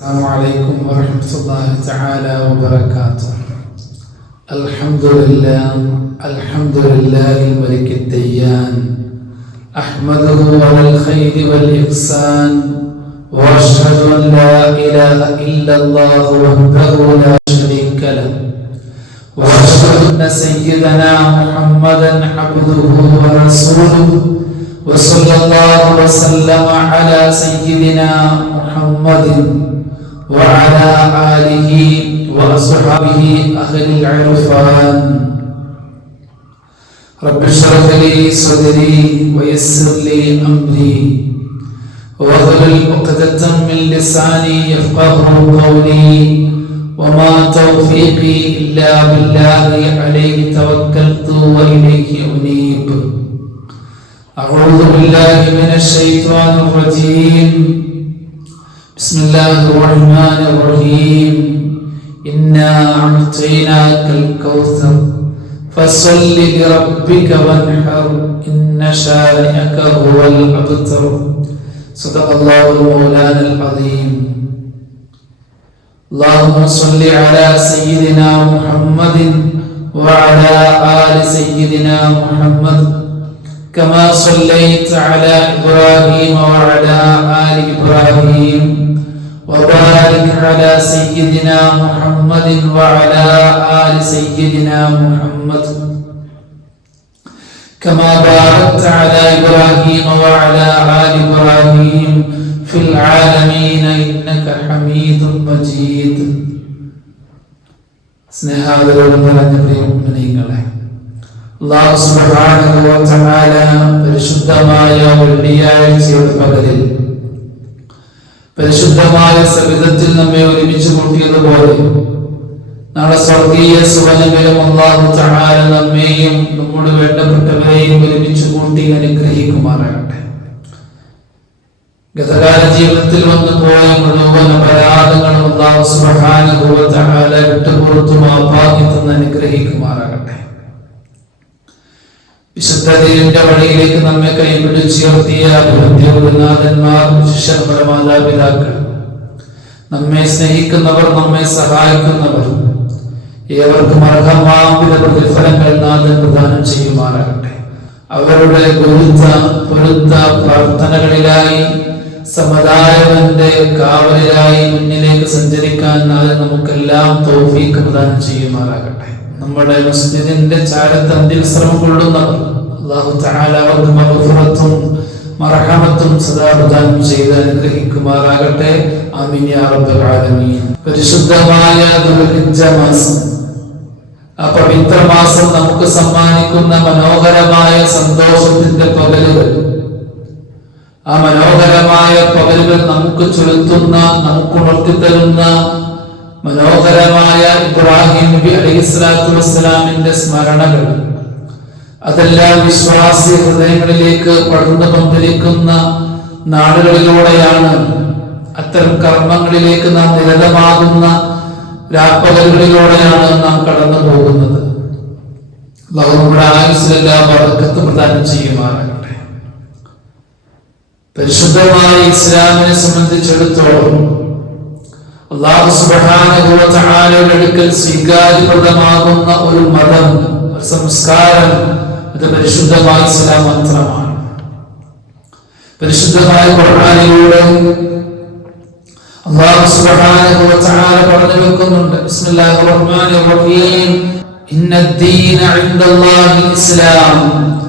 السلام عليكم ورحمة الله تعالى وبركاته. الحمد لله الملك الديان، أحمده على الخير والإحسان، وأشهد أن لا إله إلا الله وحده لا شريك له، وأشهد أن سيدنا محمدا عبده ورسوله، وصلى الله وسلم على سيدنا محمد وعلى آله وأصحابه أهل العرفان. رب اشرح لي صدري ويسر لي أمري واحلل عقدة من لساني يفقهوا قولي، وما توفيقي إلا بالله عليه توكلت وإليه أنيب. أعوذ بالله من الشيطان الرجيم. بسم الله الرحمن الرحيم. إنا أعطيناك الكوثر فصل لربك وانحر إن شانئك هو الأبتر. صدق الله المولانا العظيم. اللهم صل على سيدنا محمد وعلى آل سيدنا محمد كما صليت على إبراهيم وعلى آل إبراهيم، وبارك على سيدنا محمد وعلى آل سيدنا محمد كما باركت على إبراهيم وعلى آل إبراهيم في العالمين إنك حميد مجيد. സ്നേഹാദരവും നിറഞ്ഞ പ്രിയമുഅ്മിനീങ്ങളെ, അല്ലാഹു സുബ്ഹാനഹു വ തആല പരിശുദ്ധമായ വെള്ളിയാഴ്ചയുടെ പകലിൽ പരിശുദ്ധമായ സബിതത്തിൽ നമ്മെ ഒരുമിച്ച് കൂട്ടിയതുപോലെ നാളെ സ്വർഗീയ സുവനത്തിലും അല്ലാഹു തആല നമ്മെയും നമ്മുടെ വേണ്ടപ്പെട്ടവരെയും ഒരുമിച്ച് കൂട്ടി അനുഗ്രഹിക്കുമാറാകട്ടെ. ഗതകാല ജീവിതത്തിൽ വന്നു പോയ മുഴുവൻ അപരാധങ്ങളും അല്ലാഹു സുബ്ഹാനഹു വ തആല വിട്ടുപുറത്തു മാപ്പാക്കി തന്ന് അനുഗ്രഹിക്കുമാറാകട്ടെ. വിശുദ്ധതയുടെ വഴിയിലേക്ക് നമ്മെ കൈപിടിച്ചുയർത്തിയ ഗുരുനാഥന്മാർ, ശിഷ്യന്മാർ, മാതാപിതാക്കൾ, നമ്മെ സ്നേഹിക്കുന്നവർ, നമ്മെ സഹായിക്കുന്നവർ, ഏവർക്കും അർഹമായ പ്രതിഫലങ്ങൾ നാഥൻ പ്രദാനം ചെയ്യുമാറാകട്ടെ. അവരുടെ പൊരുത്ത പ്രാർത്ഥനകളിലായി സമുദായവന്റെ കാവലിലായി മുന്നിലേക്ക് സഞ്ചരിക്കാൻ നാഥൻ നമുക്കെല്ലാം തൗഫീഖ് പ്രദാനം ചെയ്യുമാറാകട്ടെ. നമ്മുടെ മസ്ജിദിന്റെ ചാരത്തന്തിൽ ശ്രമം കൊള്ളുന്നവർ അല്ലാഹു തആല അവർക്ക് മഗ്ഫിറത്തും മർഹമത്തും സദാ പ്രദാനം ചെയ്ത് അനുഗ്രഹിക്കുമാറാകട്ടെ. ആമീൻ യാ റബ്ബൽ ആലമീൻ. പരിശുദ്ധമായ ദുൽഹിജ്ജ മാസം, ആ പവിത്ര മാസം നമുക്ക് സമ്മാനിക്കുന്ന മനോഹരമായ സന്തോഷത്തിന്റെ പകലുകൾ, ആ മനോഹരമായ പകലുകൾ നമുക്ക് ചൊലുത്തുന്ന, നമുക്ക് ഉണർത്തിത്തരുന്ന മനോഹരമായ ഇബ്രാഹിം നബി അലൈഹിസ്സലാത്തു വസ്സലാമിന്റെ സ്മരണകൾ, അതെല്ലാം വിശ്വാസി ഹൃദയങ്ങളിലേക്ക് പടർന്നു പന്തലിക്കുന്ന നാളുകളിലൂടെയാണ്. അത്തരം കർമ്മങ്ങളിലേക്ക് നാം നിരതമാകുന്ന രാപ്പകലുകളിലൂടെയാണ് നാം കടന്നു പോകുന്നത്. അല്ലാഹു നമ്മുടെ ആയുസ്സിലെല്ലാം ബർക്കത്ത് പ്രദാനം ചെയ്യുമാറാകട്ടെ. പരിശുദ്ധമായ ഇസ്ലാമിനെ സംബന്ധിച്ചിടത്തോളം അല്ലാഹു സുബ്ഹാനഹു വ തആലയുടെ അടുക്കൽ സ്വീകാര്യപ്രദമാകുന്ന ഒരു മതം, ഒരു സംസ്കാരം, അത് പരിശുദ്ധമായ ഇസ്ലാം മാത്രമാണ്. പരിശുദ്ധമായ ഖുർആനിലൂടെ അല്ലാഹു സുബ്ഹാനഹു വ തആല പറഞ്ഞു വെക്കുന്നുണ്ട്. ബിസ്മില്ലാഹിർ റഹ്മാനിർ റഹീം. ഇന്നദ്ദീന ഇൻദല്ലാഹിൽ ഇസ്ലാം.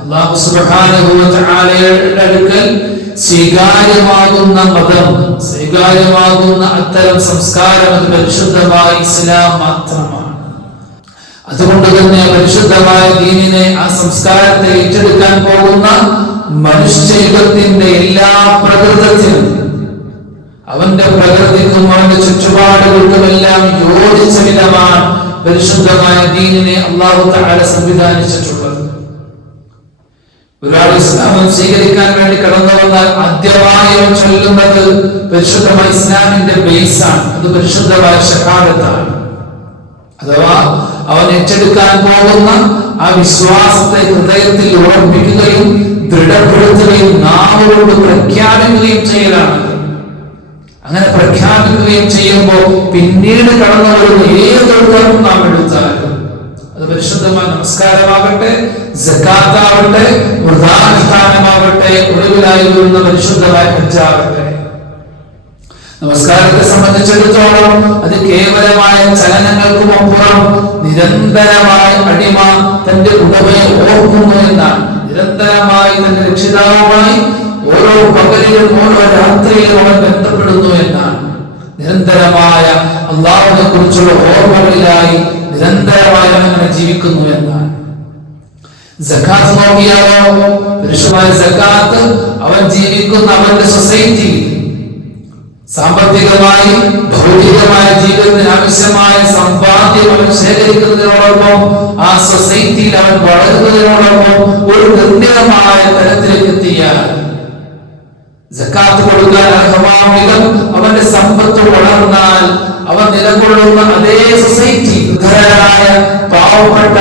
അല്ലാഹു സുബ്ഹാനഹു വ തആലയുടെ അടുക്കൽ സ്വീകാര്യമാകുന്ന മതം, സ്വീകാര്യമാകുന്ന അത്തരം സംസ്കാരം, അത് പരിശുദ്ധമായ ഇസ്ലാം മാത്രമാണ്. അതുകൊണ്ട് തന്നെ പരിശുദ്ധമായ ദീനിനെ, ആ സംസ്കാരത്തെ ഏറ്റെടുക്കാൻ പോകുന്ന മനുഷ്യത്തിന്റെ എല്ലാ പ്രകൃതത്തിനും, അവന്റെ പ്രകൃതിക്കും അവന്റെ ചുറ്റുപാടുകൾക്കുമെല്ലാം യോജിച്ച വിധമാണ് പരിശുദ്ധമായ ദീനിനെ അല്ലാഹു തആല സംവിധാനിച്ചിട്ടുള്ളത്. ഒരാൾ ഇസ്ലാം സ്വീകരിക്കാൻ വേണ്ടി കടന്നു വന്നാൽ ആദ്യമായി അവൻ ചൊല്ലുന്നത് പരിശുദ്ധമായ ഇസ്ലാമിന്റെ ബേസാണ്, അത് പരിശുദ്ധമായ ഷഹാദത്താണ്. അഥവാ അവൻ ഏറ്റെടുക്കാൻ പോകുന്ന ആ വിശ്വാസത്തെ ഹൃദയത്തിൽ ഉറപ്പിക്കുകയും ദൃഢപ്പെടുത്തുകയും നാവുകൊണ്ട് പ്രഖ്യാപിക്കുകയും ചെയ്യലാണ്. അങ്ങനെ പ്രഖ്യാപിക്കുകയും ചെയ്യുമ്പോൾ പിന്നീട് കടന്നു വരുന്ന ഏതൊരു കർമ്മം നാം എടുത്താലും, അത് പരിശുദ്ധമായ നമസ്കാരമാകട്ടെ, സകാത്താവട്ടെ, വ്രതാനുഷ്ഠാനമാവട്ടെ, ഒടുവിലായി വരുന്ന പരിശുദ്ധമായ ഹജ്ജാവട്ടെ, നമസ്കാരത്തെ സംബന്ധിച്ചിടത്തോളം അത് കേവലമായ ചലനങ്ങൾക്കും അപ്പുറം നിരന്തരമായി അടിമ തന്റെ ഉടമയെ ഓർക്കുന്നു എന്നാണ്. നിരന്തരമായി തന്റെ രക്ഷിതാവുമായി ഓരോ പകലിലും ഓരോ രാത്രിയിലും അവൻ ബന്ധപ്പെടുന്നു എന്നാണ്. നിരന്തരമായ അല്ലാഹുവിനെ കുറിച്ചുള്ള ഓർമ്മകളിലായി നിരന്തരമായി അങ്ങനെ ജീവിക്കുന്നു എന്നാണ്. സകാത്ത് നോക്കിയാലോ, പരിശുദ്ധമായ സകാത്ത് അവൻ ജീവിക്കുന്ന അവന്റെ സൊസൈറ്റി സാമ്പത്തികമായി ഭൗതികമായ ജീവിതത്തിന് ആവശ്യമായ സമ്പാദ്യം അവൻ ശേഖരിക്കുന്നതിനോടൊപ്പം ആ സൊസൈറ്റിയിൽ അവൻ വളരുന്നതിനോടൊപ്പം ഒരു നിർണിതമായ തലത്തിലേക്ക് എത്തിയാൽ സകാത്ത് കൊടുക്കാൻ അർഹമാവിധം അവന്റെ സമ്പത്ത് വളർന്നാൽ അവൻ നിലകൊള്ളുന്ന അതേ സൊസൈറ്റി ദുർബലരായ പാവപ്പെട്ട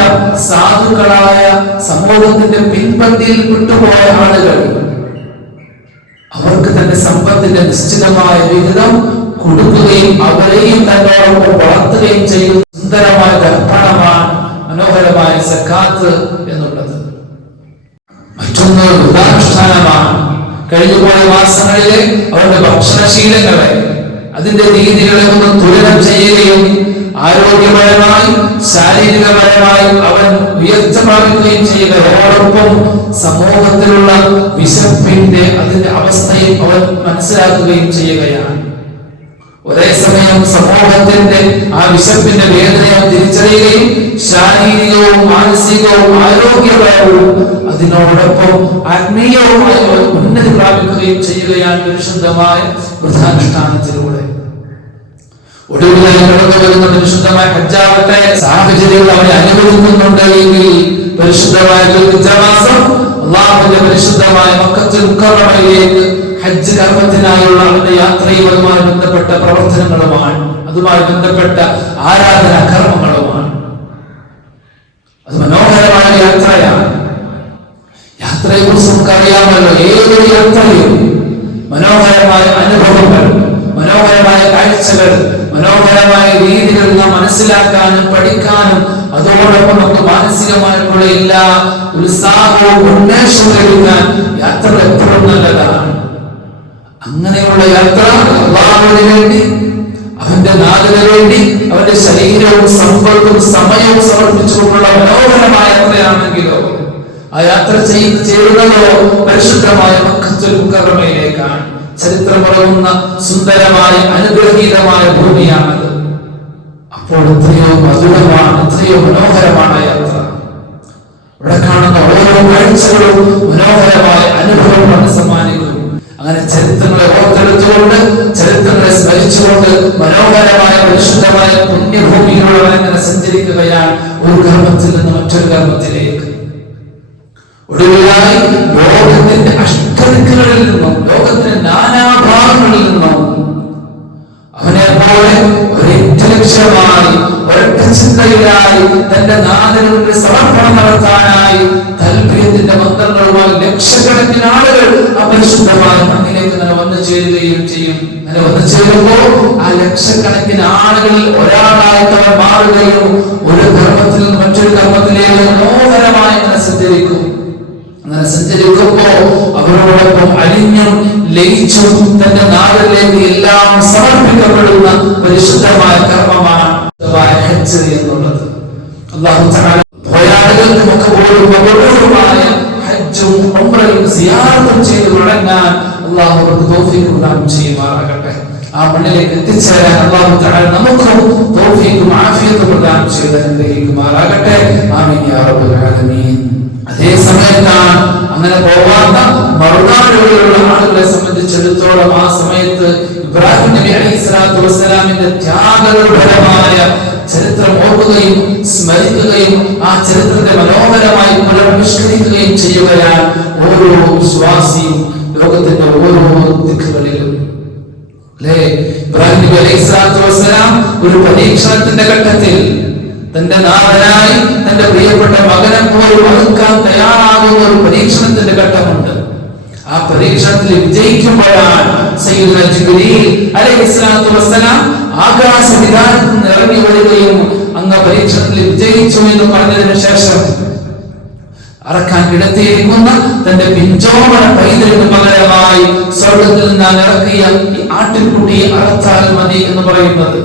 സാധുക്കളായ സമൂഹത്തിന്റെ പിൻപന്തിയിൽ വിട്ടുപോയ ആളുകൾ അവർക്ക് തന്റെ സമ്പത്തിന്റെ നിശ്ചിതമായ വിഹിതം കൊടുക്കുകയും അവരെയും തന്നോടൊപ്പം വളർത്തുകയും ചെയ്യുന്ന സുന്ദരമായ ദർപ്പണമാണ് മനോഹരമായ സകാത്ത് എന്നുള്ളത്. മറ്റൊന്ന് വ്രതാനുഷ്ഠാനമാണ്. കഴിഞ്ഞുപോയ മാസങ്ങളിലെ അവരുടെ ഭക്ഷണശീലങ്ങളെ, അതിന്റെ രീതികളെ ഒന്ന് തുലനം ചെയ്യുകയും ആരോഗ്യപരമായി ശാരീരികപരമായി അവൻ ഉയർച്ച പ്രാപിക്കുകയും ചെയ്യുന്നതോടൊപ്പം സമൂഹത്തിലുള്ള വിശപ്പിന്റെ അതിന്റെ അവസ്ഥയും അവൻ മനസ്സിലാക്കുകയും ചെയ്യുകയാണ്. ഒരേ സമയം സമൂഹത്തിന്റെ ആ വിശപ്പിന്റെ വേദനയെ തിരിച്ചറിയുകയും ശാരീരികവും മാനസികവും ആരോഗ്യപരവും അതിനോടൊപ്പം ആത്മീയവുമായി ഉന്നതി പ്രാപിക്കുകയും ചെയ്യുകയാണ് പരിശുദ്ധമായ വ്രതാനുഷ്ഠാനത്തിലൂടെ. ഒടുവിലായി കടന്നു വരുന്ന പരിശുദ്ധമായ ഹജ്ജാവട്ടെ, സാഹചര്യങ്ങൾ അവനെ അനുവദിക്കുന്നുണ്ട് എങ്കിൽ പരിശുദ്ധമായ മാസം അല്ലാഹുവിന്റെ പരിശുദ്ധമായ മക്കത്തുൽ മുക്കറമയിലേക്ക് ഹജ്ജ് കർമ്മത്തിനായുള്ള അവന്റെ യാത്രയും അതുമായി ബന്ധപ്പെട്ട പ്രവർത്തനങ്ങളുമാണ്, അതുമായി ബന്ധപ്പെട്ട ആരാധനാ കർമ്മങ്ങളുമാണ്. അത് മനോഹരമായ യാത്രയാണ്. യാത്രയെ കുറിച്ച് നമുക്കറിയാമല്ലോ. ഏതൊരു യാത്രയും മനോഹരമായ അനുഭവങ്ങൾ, മനോഹരമായ കാഴ്ചകൾ, മനോഹരമായ രീതികൾ നാം മനസ്സിലാക്കാനും പഠിക്കാനും അതോടൊപ്പം നമുക്ക് മാനസികമായിട്ടുള്ള എല്ലാ ഉത്സാഹവും ഉന്മേഷവും ലഭിക്കാൻ യാത്ര എപ്പോഴും നല്ലതാണ്. അങ്ങനെയുള്ള യാത്ര അല്ലാഹുവിന് വേണ്ടി, അവന്റെ നാഥന് വേണ്ടി അവന്റെ ശരീരവും സമ്പത്തും സമയവും സമർപ്പിച്ചുകൊണ്ടുള്ള മനോഹരമായ യാത്രയാണെങ്കിലോ ആ യാത്ര ചെയ്യുന്നതോ പരിശുദ്ധമായ മക്കത്തുൽ മുക്കറമയിലേക്കാണ്. ചരിത്രമുറങ്ങുന്ന സുന്ദരമായ അനുഗ്രഹീതമായ ഭൂമിയാണത്. അപ്പോൾ എത്രയോ മധുരമാണ്, എത്രയോ മനോഹരമാണ് യാത്ര. ഇവിടെ കാണുന്ന ഓരോ കാഴ്ചകളും മനോഹരമായ അനുഭവമാണ് സമ്മാനിക്കും. അങ്ങനെ ചരിത്രങ്ങളെ ഓർത്തെടുത്തുകൊണ്ട്, ചരിത്രങ്ങളെ സ്മരിച്ചുകൊണ്ട് മനോഹരമായ പരിശുദ്ധമായ പുണ്യഭൂമിയിലൂടെ അങ്ങനെ സഞ്ചരിക്കുകയാണ് ഒരു കർമ്മത്തിൽ നിന്ന് മറ്റൊരു കർമ്മത്തിലേക്ക്. ഒടുവിലായി ലോകത്തിന്റെ അഷ്ടദിക്കുകളിൽ നിന്നും, ലോകത്തിന്റെ നാനാഭാഗങ്ങളിൽ നിന്നും അവനെ പോലെ ഒരൊറ്റ ലക്ഷ്യമായി, ഒരൊറ്റ ചിന്തയിലായി തന്റെ നാഥനുവിന്റെ സമർപ്പണം നടത്താനായി തൽബിയത്തിന്റെ മന്ത്രങ്ങളുമായി ലക്ഷക്കണക്കിന് ആളുകൾ ആ പരിശുദ്ധമായ മണ്ണിലേക്ക് തന്നെ വന്നു ചേരുകയും ചെയ്യും. അങ്ങനെ വന്നു ചേരുമ്പോൾ ആ ലക്ഷക്കണക്കിന് ആളുകളിൽ ഒരാളായി അവൻ മാറുകയും ഒരു കർമ്മത്തിൽ നിന്ന് മറ്റൊരു കർമ്മത്തിലേക്ക് മനോഹരമായി അങ്ങനെ സഞ്ചരിക്കും. അങ്ങനെ സഞ്ചരിക്കുമ്പോൾ അവരോടൊപ്പം അലിഞ്ഞും ലയിച്ചും തന്റെ നാടിലേക്ക് എല്ലാം സമർപ്പിക്കപ്പെടുന്ന പരിശുദ്ധമായ കർമ്മമാണ് ഹജ്ജ് എന്നുള്ളത്. അല്ലാഹു തആല പോയാളുകൾക്കുമൊക്കെ പോലും മബ്റൂറുമായ ഹജ്ജും ഉംറയും സിയാറത്തും ചെയ്ത് മടങ്ങാൻ അല്ലാഹു അവർക്ക് തൗഫീഖ് പ്രദാനം ചെയ്യുമാറാകട്ടെ. ആ മണ്ണിലേക്ക് എത്തിച്ചേരാൻ അല്ലാഹു തആല നമുക്കും തൗഫീഖും ആഫിയത്തും പ്രദാനം ചെയ്ത് അനുഗ്രഹിക്കുമാറാകട്ടെ. ആമീൻ യാ റബ്ബൽ ആലമീൻ. അതേ സമയത്താണ് അങ്ങനെ പോവാത്ത മറുനാടുകളിലുള്ള ആളുകളെ സംബന്ധിച്ചിടത്തോളം ആ സമയത്ത് ഇബ്രാഹിം നബി അലൈഹിസ്സലാത്തു വസ്സലാമിന്റെ ത്യാഗനിർഭരമായ ചരിത്രം ഓർക്കുകയും സ്മരിക്കുകയും ആ ചരിത്രത്തെ മനോഹരമായി പുനരാവിഷ്കരിക്കുകയും ചെയ്യുകയാണ് ഓരോ വിശ്വാസിയും ലോകത്തിന്റെ ഓരോ ദിക്കുകളിലും. അല്ലേ, ഇബ്രാഹിം നബി അലൈഹിസ്സലാത്തു വസ്സലാം ഒരു പരീക്ഷണത്തിന്റെ ഘട്ടത്തിൽ തന്റെ നാഥനായി തന്റെ പ്രിയപ്പെട്ട മകനെ പോലും വഹിക്കാൻ തയ്യാറാകുന്ന ഒരു പരീക്ഷണത്തിന്റെ ഘട്ടമുണ്ട്. ആ ആ പരീക്ഷണത്തിൽ വിജയിക്കുമ്പോഴാണ് സയ്യിദുനാ ജിബ്രീൽ അലൈഹിസ്സലാത്തു വസ്സലാം ആകാശ വിതാനത്തിൽ നിന്ന് ഇറങ്ങി വരികയും അങ്ങ് പരീക്ഷണത്തിൽ വിജയിച്ചു എന്ന് പറഞ്ഞതിന് ശേഷം അറക്കാൻ കിടത്തിയിരിക്കുന്ന തന്റെ പിഞ്ചോമന പൈതലിന് പകരമായി സ്വർഗത്തിൽ നിന്ന് ഇറക്കിയ ഈ ആട്ടിൻകുട്ടിയെ അറച്ചാൽ മതി എന്ന് പറയുന്നത്.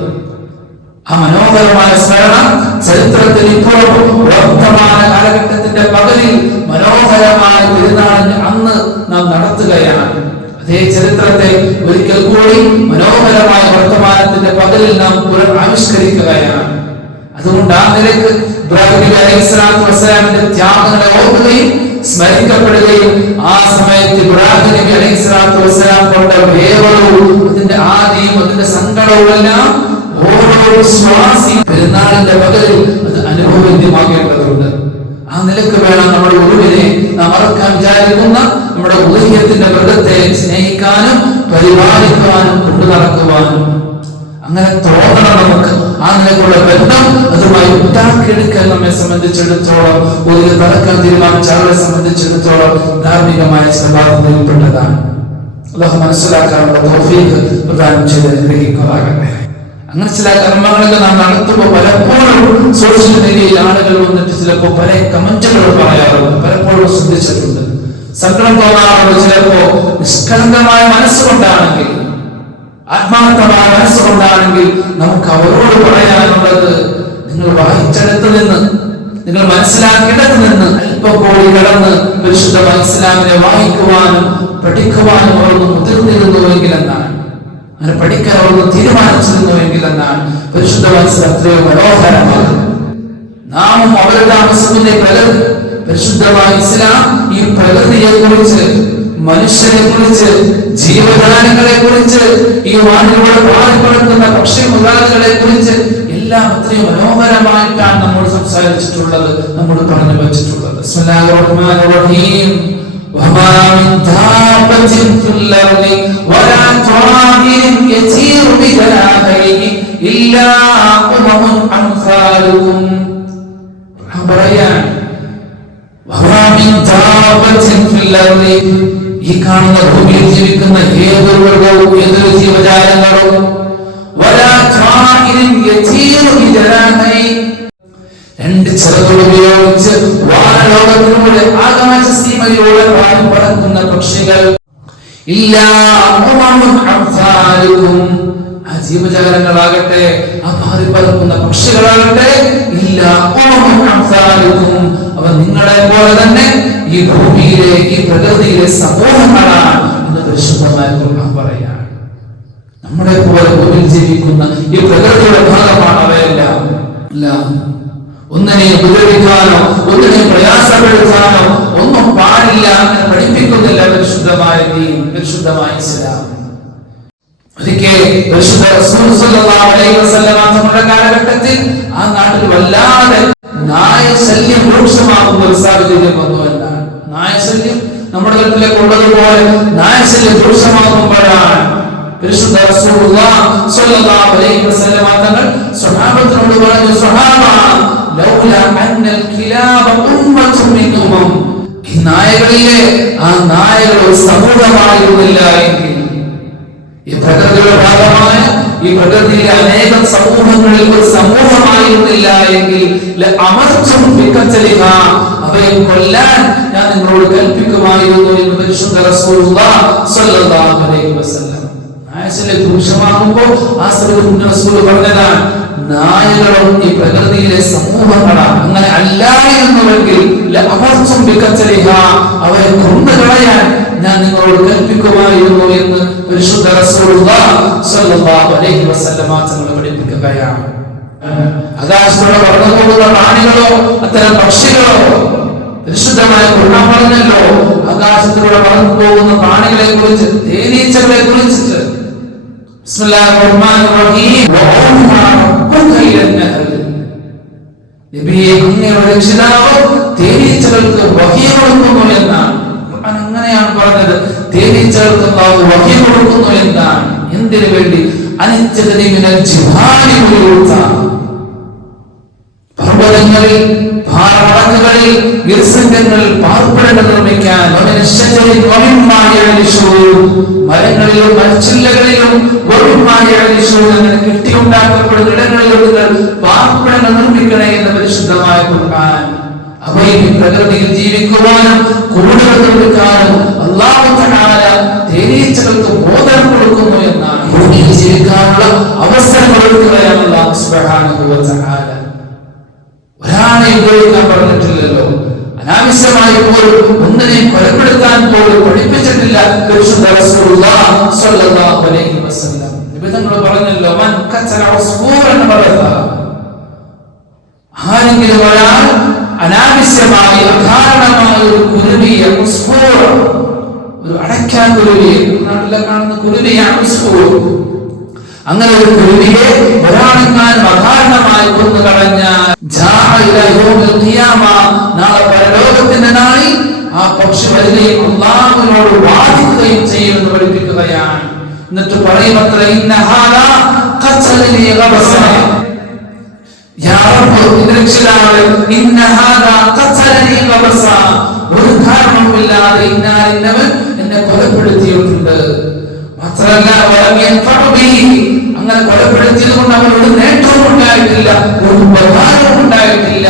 ആ മനോഹരമായ സ്മരണം ചരിത്രത്തിൽ ഇപ്പോഴും വർത്തമാന കാലഘട്ടത്തിന്റെ പകലിൽ മനോഹരമായ പെരുന്നാളിന് അന്ന് നാം നടത്തുകയാണ്. അതേ ചരിത്രത്തെ ഒരിക്കൽ കൂടി മനോഹരമായ വർത്തമാനത്തിന്റെ പകലിൽ നാം ആവിഷ്കരിക്കുകയാണ്. അതുകൊണ്ട് ആ നിലക്ക് ഇബ്രാഹിം നബി അലൈഹിസ്സലാത്തു വസ്സലാമിന്റെ ത്യാഗങ്ങളെ ഓർക്കുകയും സ്മരിക്കപ്പെടുകയും ആ സമയത്ത് ഇബ്രാഹിം നബി അലൈഹിസ്സലാത്തു വസ്സലാം കൊണ്ട വേവലും അതിന്റെ ആദിയും അതിന്റെ സങ്കടവും എല്ലാം ഓരോ വിശ്വാസിയും പെരുന്നാളിന്റെ പകലിൽ അത് അനുഭവവേദ്യമാകേണ്ടതുണ്ട്. ആ നിലക്ക് വേണം നമ്മുടെ ഉരുവിനെ നാം മറക്കാൻ വിചാരിക്കുന്ന നമ്മുടെ ഉദയത്തിന്റെ മൃഗത്തെ സ്നേഹിക്കാനും പരിപാലിക്കാനും കൊണ്ടു നടക്കുവാനും. അങ്ങനെ തോന്നണം നമുക്ക്. ആ നിലക്കുള്ള ബന്ധം അതുമായി ഉണ്ടാക്കിയെടുക്കാൻ നമ്മെ സംബന്ധിച്ചിടത്തോളം ഒരു നടക്കാൻ തീരുമാനിച്ച ആളെ സംബന്ധിച്ചിടത്തോളം ധാർമ്മികമായ സ്വഭാവത്തിൽപ്പെട്ടതാണ്. അല്ലാഹു മനസ്സിലാക്കാനുള്ള തൗഫീഖ് പ്രദാനം ചെയ്ത് അനുഗ്രഹിക്കുമാറാകട്ടെ. അങ്ങനെ ചില കർമ്മങ്ങളൊക്കെ നാം നടത്തുമ്പോൾ പലപ്പോഴും സോഷ്യൽ മീഡിയയിൽ ആളുകൾ വന്നിട്ട് ചിലപ്പോൾ പല കമന്റുകൾ പറയാറുണ്ട്. പലപ്പോഴും ശ്രദ്ധിച്ചിട്ടുണ്ട്. സങ്കടം തോന്നാറുണ്ട്. ചിലപ്പോ നിഷ്കളങ്കമായ മനസ്സുകൊണ്ടാണെങ്കിൽ, ആത്മാർത്ഥമായ മനസ്സുകൊണ്ടാണെങ്കിൽ നമുക്ക് അവരോട് പറയാനുള്ളത്, നിങ്ങൾ വായിച്ചെടുത്ത് നിന്ന്, നിങ്ങൾ മനസ്സിലാക്കിയിടത്ത് നിന്ന് അല്പം കൂടി കടന്ന് പരിശുദ്ധമായ ഇസ്ലാമിനെ വായിക്കുവാനും പഠിക്കുവാനും അവരൊന്ന് മുതിർന്നിരുന്നുവെങ്കിൽ എന്നാണ്, അങ്ങനെ പഠിക്കാൻ അവരൊന്ന് തീരുമാനിച്ചിരുന്നുവെങ്കിൽ എന്നാണ്. പരിശുദ്ധമായ എത്രയോ മനോഹരമാണ്. നാമും അവരുടെ താമസത്തിന്റെ പ്രകൃതി, പരിശുദ്ധമായ ഇസ്ലാം ഈ പ്രകൃതിയെ കുറിച്ച്, മനുഷ്യനെ കുറിച്ച്, ജീവജാലങ്ങളെ കുറിച്ച്, ഈ വാനിലൂടെ പാറിപ്പറക്കുന്ന പക്ഷി മൃഗാദികളെ കുറിച്ച് എല്ലാം അത്രയും മനോഹരമായിട്ടാണ് നമ്മൾ സംസാരിച്ചിട്ടുള്ളത്, നമ്മൾ പറഞ്ഞു വെച്ചിട്ടുള്ളത്. ബിസ്മില്ലാഹിർ റഹ്മാനിർ റഹീം. വമാ മിൻ ദാബത്തിൻ ഫിൽ അർളി വലാ ത്വാഇരിൻ യതീറു ബിജനാഹൈഹി ഇല്ലാ ഉമമുൻ അംസാലുകും. വമാ മിൻ ദാബത്തിൻ ഫിൽ അർളി, ഈ കാണുന്ന ഭൂമിയിൽ ജീവിക്കുന്ന ഏതൊരു മൃഗവും ഏതൊരു ജീവജാലങ്ങളും, വലാ ത്വാഇരിൻ യതീറു ബിജനാഹൈഹി, രണ്ട് ചിറകുകൾ ഉപയോഗിച്ച് വാനലോകത്തിലൂടെ ആകാശസീമയിലൂടെ പറക്കുന്ന പക്ഷികൾ, ഇല്ലാ ഉമമുൻ അംസാലുകും, ആ ജീവജാലങ്ങളാകട്ടെ, ആ പറക്കുന്ന പക്ഷികളാകട്ടെ, ഇല്ലാ ഉമമുൻ അംസാലുകും, അവ നിങ്ങളെ പോലെ തന്നെ ഈ ഭൂമിയിലെ ഈ പ്രകൃതിയിലെ സമൂഹങ്ങളാണ് എന്ന് പരിശുദ്ധമായ ഖുർആൻ പറയാണ്. നമ്മളെ പോലെ ഭൂമിയിൽ ജീവിക്കുന്ന ഈ പ്രകൃതിയുടെ ഭാഗമാണ് അവയെല്ലാം. ഒന്നിനെ ഉപദ്രവിക്കാനോ ഒന്നിനെ പ്രയാസപ്പെടുത്താനോ ഒന്നും പാടില്ല എന്ന് പഠിപ്പിക്കുന്നില്ല പരിശുദ്ധമായ ദീൻ, പരിശുദ്ധമായ ഇസ്ലാം. ഒരിക്കൽ പരിശുദ്ധ റസൂൽ സ്വല്ലല്ലാഹു അലൈഹി വസല്ലം തങ്ങളുടെ കാലഘട്ടത്തിൽ ആ നാട്ടിൽ വല്ലാതെ നായശല്യം രൂക്ഷമാകുന്ന ഒരു സാഹചര്യം വന്നു എന്നാണ്. നായശല്യം നമ്മുടെ നാട്ടിലേക്ക് ഉള്ളതുപോലെ നായശല്യം രൂക്ഷമാകുമ്പോഴാണ് പരിശുദ്ധ റസൂലുള്ളാഹി സ്വല്ലല്ലാഹു അലൈഹി വസല്ലം തങ്ങൾ സ്വഹാബത്തിനോട് പറഞ്ഞു, സ്വഹാബ ലൗലാ അന്നൽ കിലാബ ഉമ്മത്തും മിൻ ഉമ്മം, ഈ നായകളിലെ ആ നായകൾ ഒരു സമൂഹമായിരുന്നില്ല എങ്കിൽ, ഈ പ്രകൃതിയുടെ ഭാഗമായ ഈ പ്രകൃതിയിലെ അനേകം സമൂഹങ്ങളിൽ ഒരു സമൂഹമായിരുന്നില്ല എങ്കിൽ അമർത്തും അവയെ കൊല്ലാൻ ഞാൻ നിങ്ങളോട് കൽപ്പിക്കുമായിരുന്നു എന്ന് പരിശുദ്ധ റസൂലുള്ളാഹി സ്വല്ലല്ലാഹു അലൈഹി വസല്ലം. നായശല്യം രൂക്ഷമാകുമ്പോൾ ആ സമയത്ത് റസൂൽ പറഞ്ഞതാണ്, നായകളും ഈ പ്രകൃതിയിലെ സമൂഹങ്ങളാണ്. അങ്ങനെ അല്ലായിരുന്നുവെങ്കിൽ അവരെ കൊന്നുകളയാൻ ഞാൻ നിങ്ങളോട് കൽപ്പിക്കുമായിരുന്നു എന്ന് പരിശുദ്ധ റസൂലുള്ളാഹി സ്വല്ലല്ലാഹു അലൈഹി വസല്ലം തങ്ങൾ പഠിപ്പിക്കുകയാണ്. ആകാശത്തോടെ പറന്നുപോകുന്ന പ്രാണികളോ അത്തരം പക്ഷികളോ, പരിശുദ്ധമായ ഖുർആൻ പറഞ്ഞല്ലോ ആകാശത്തിലൂടെ പറന്നു പോകുന്ന പ്രാണികളെ കുറിച്ച്, തേനീച്ചകളെ കുറിച്ചിട്ട്. ബിസ്മില്ലാഹിർ റഹ്മാനിർ റഹീം. നബിയെ, അങ്ങയുടെ രക്ഷിതാവ് തേനീച്ചകൾക്ക് വഹി കൊടുക്കുന്നു എന്നാണ് ഖുർആൻ. അങ്ങനെയാണ് പറഞ്ഞത്, തേനീച്ചകൾക്ക് അല്ലാഹു വഹി കൊടുക്കുന്നു എന്നാണ്. എന്തിനു വേണ്ടി? അനിത്യതനി മിനൽ ജിഹാലി ബുയൂത, പർവ്വത പർവ്വതങ്ങളിൽ, ഭാരവടക്കുകളിൽ, ഗിർസംഘങ്ങളിൽ പാർപ്പിടങ്ങൾ നിർമ്മിക്കാൻ, മരങ്ങളിലും മരച്ചില്ലകളിലും അങ്ങനെ കെട്ടിയുണ്ടാക്കപ്പെടുന്ന ഇടങ്ങളിലും നിങ്ങൾ പാർപ്പിടങ്ങൾ നിർമ്മിക്കണേ എന്ന് പരിശുദ്ധമായ ഖുർആൻ. അവയിൽ പ്രകൃതിയിൽ ജീവിക്കുവാനും കൂടുകൾ നിർമ്മിക്കാനും അല്ലാഹു തആല തേനീച്ചകൾക്ക് ബോധനം കൊടുക്കുന്നു എന്നാണ്. ഭൂമിയിൽ ജീവിക്കാനുള്ള അവസരം കൊടുക്കുകയാണ് അല്ലാഹു സുബ്ഹാനഹു വ തആല. ഒരാളെ ഉപയോഗിക്കാൻ പറഞ്ഞിട്ടില്ലല്ലോ. അനാവശ്യമായി പോലും ഒന്നിനെയും കൊലപ്പെടുത്താൻ പോലും പഠിപ്പിച്ചിട്ടില്ല പരിശുദ്ധ റസൂലുള്ളാഹി സ്വല്ലല്ലാഹു അലൈഹി വസല്ലം. നിബിധങ്ങൾ പറഞ്ഞല്ലോ, മൻ ഖതല ഉസ്ഫൂറൻ വറദ, ആരെങ്കിലും ഒരാൾ അനാവശ്യമായി അകാരണമായ ഒരു കുരുവിയെ, ഒരു അടയ്ക്കാൻ കുരുവിയെ, നാട്ടിലെ കാണുന്ന കുരുവിയാണ് ഉസ്ഫൂർ, അങ്ങനെ ഒരു കുരുവിയെ ഒരാളെങ്ങാനും അകാരണമായി കൊന്നു കളഞ്ഞാൽ നാളെ പരലോകത്തിന്റെ നാളിൽ ആ പക്ഷി വരികയും അല്ലാഹുവിനോട് വാദിക്കുകയും ചെയ്യുമെന്ന് പഠിപ്പിക്കുകയാണ്. എന്നിട്ട് പറയുമത്ര, ഒരു കാരണവുമില്ലാതെ ഇന്നവൻ എന്നെ കൊലപ്പെടുത്തിയിട്ടുണ്ട്. മാത്രമല്ല, അങ്ങനെ കൊലപ്പെടുത്തിയത് കൊണ്ട് അവനൊരു നേട്ടവും ഉണ്ടായിട്ടില്ല, ഒരു ഉപകാരവും ഉണ്ടായിട്ടില്ല.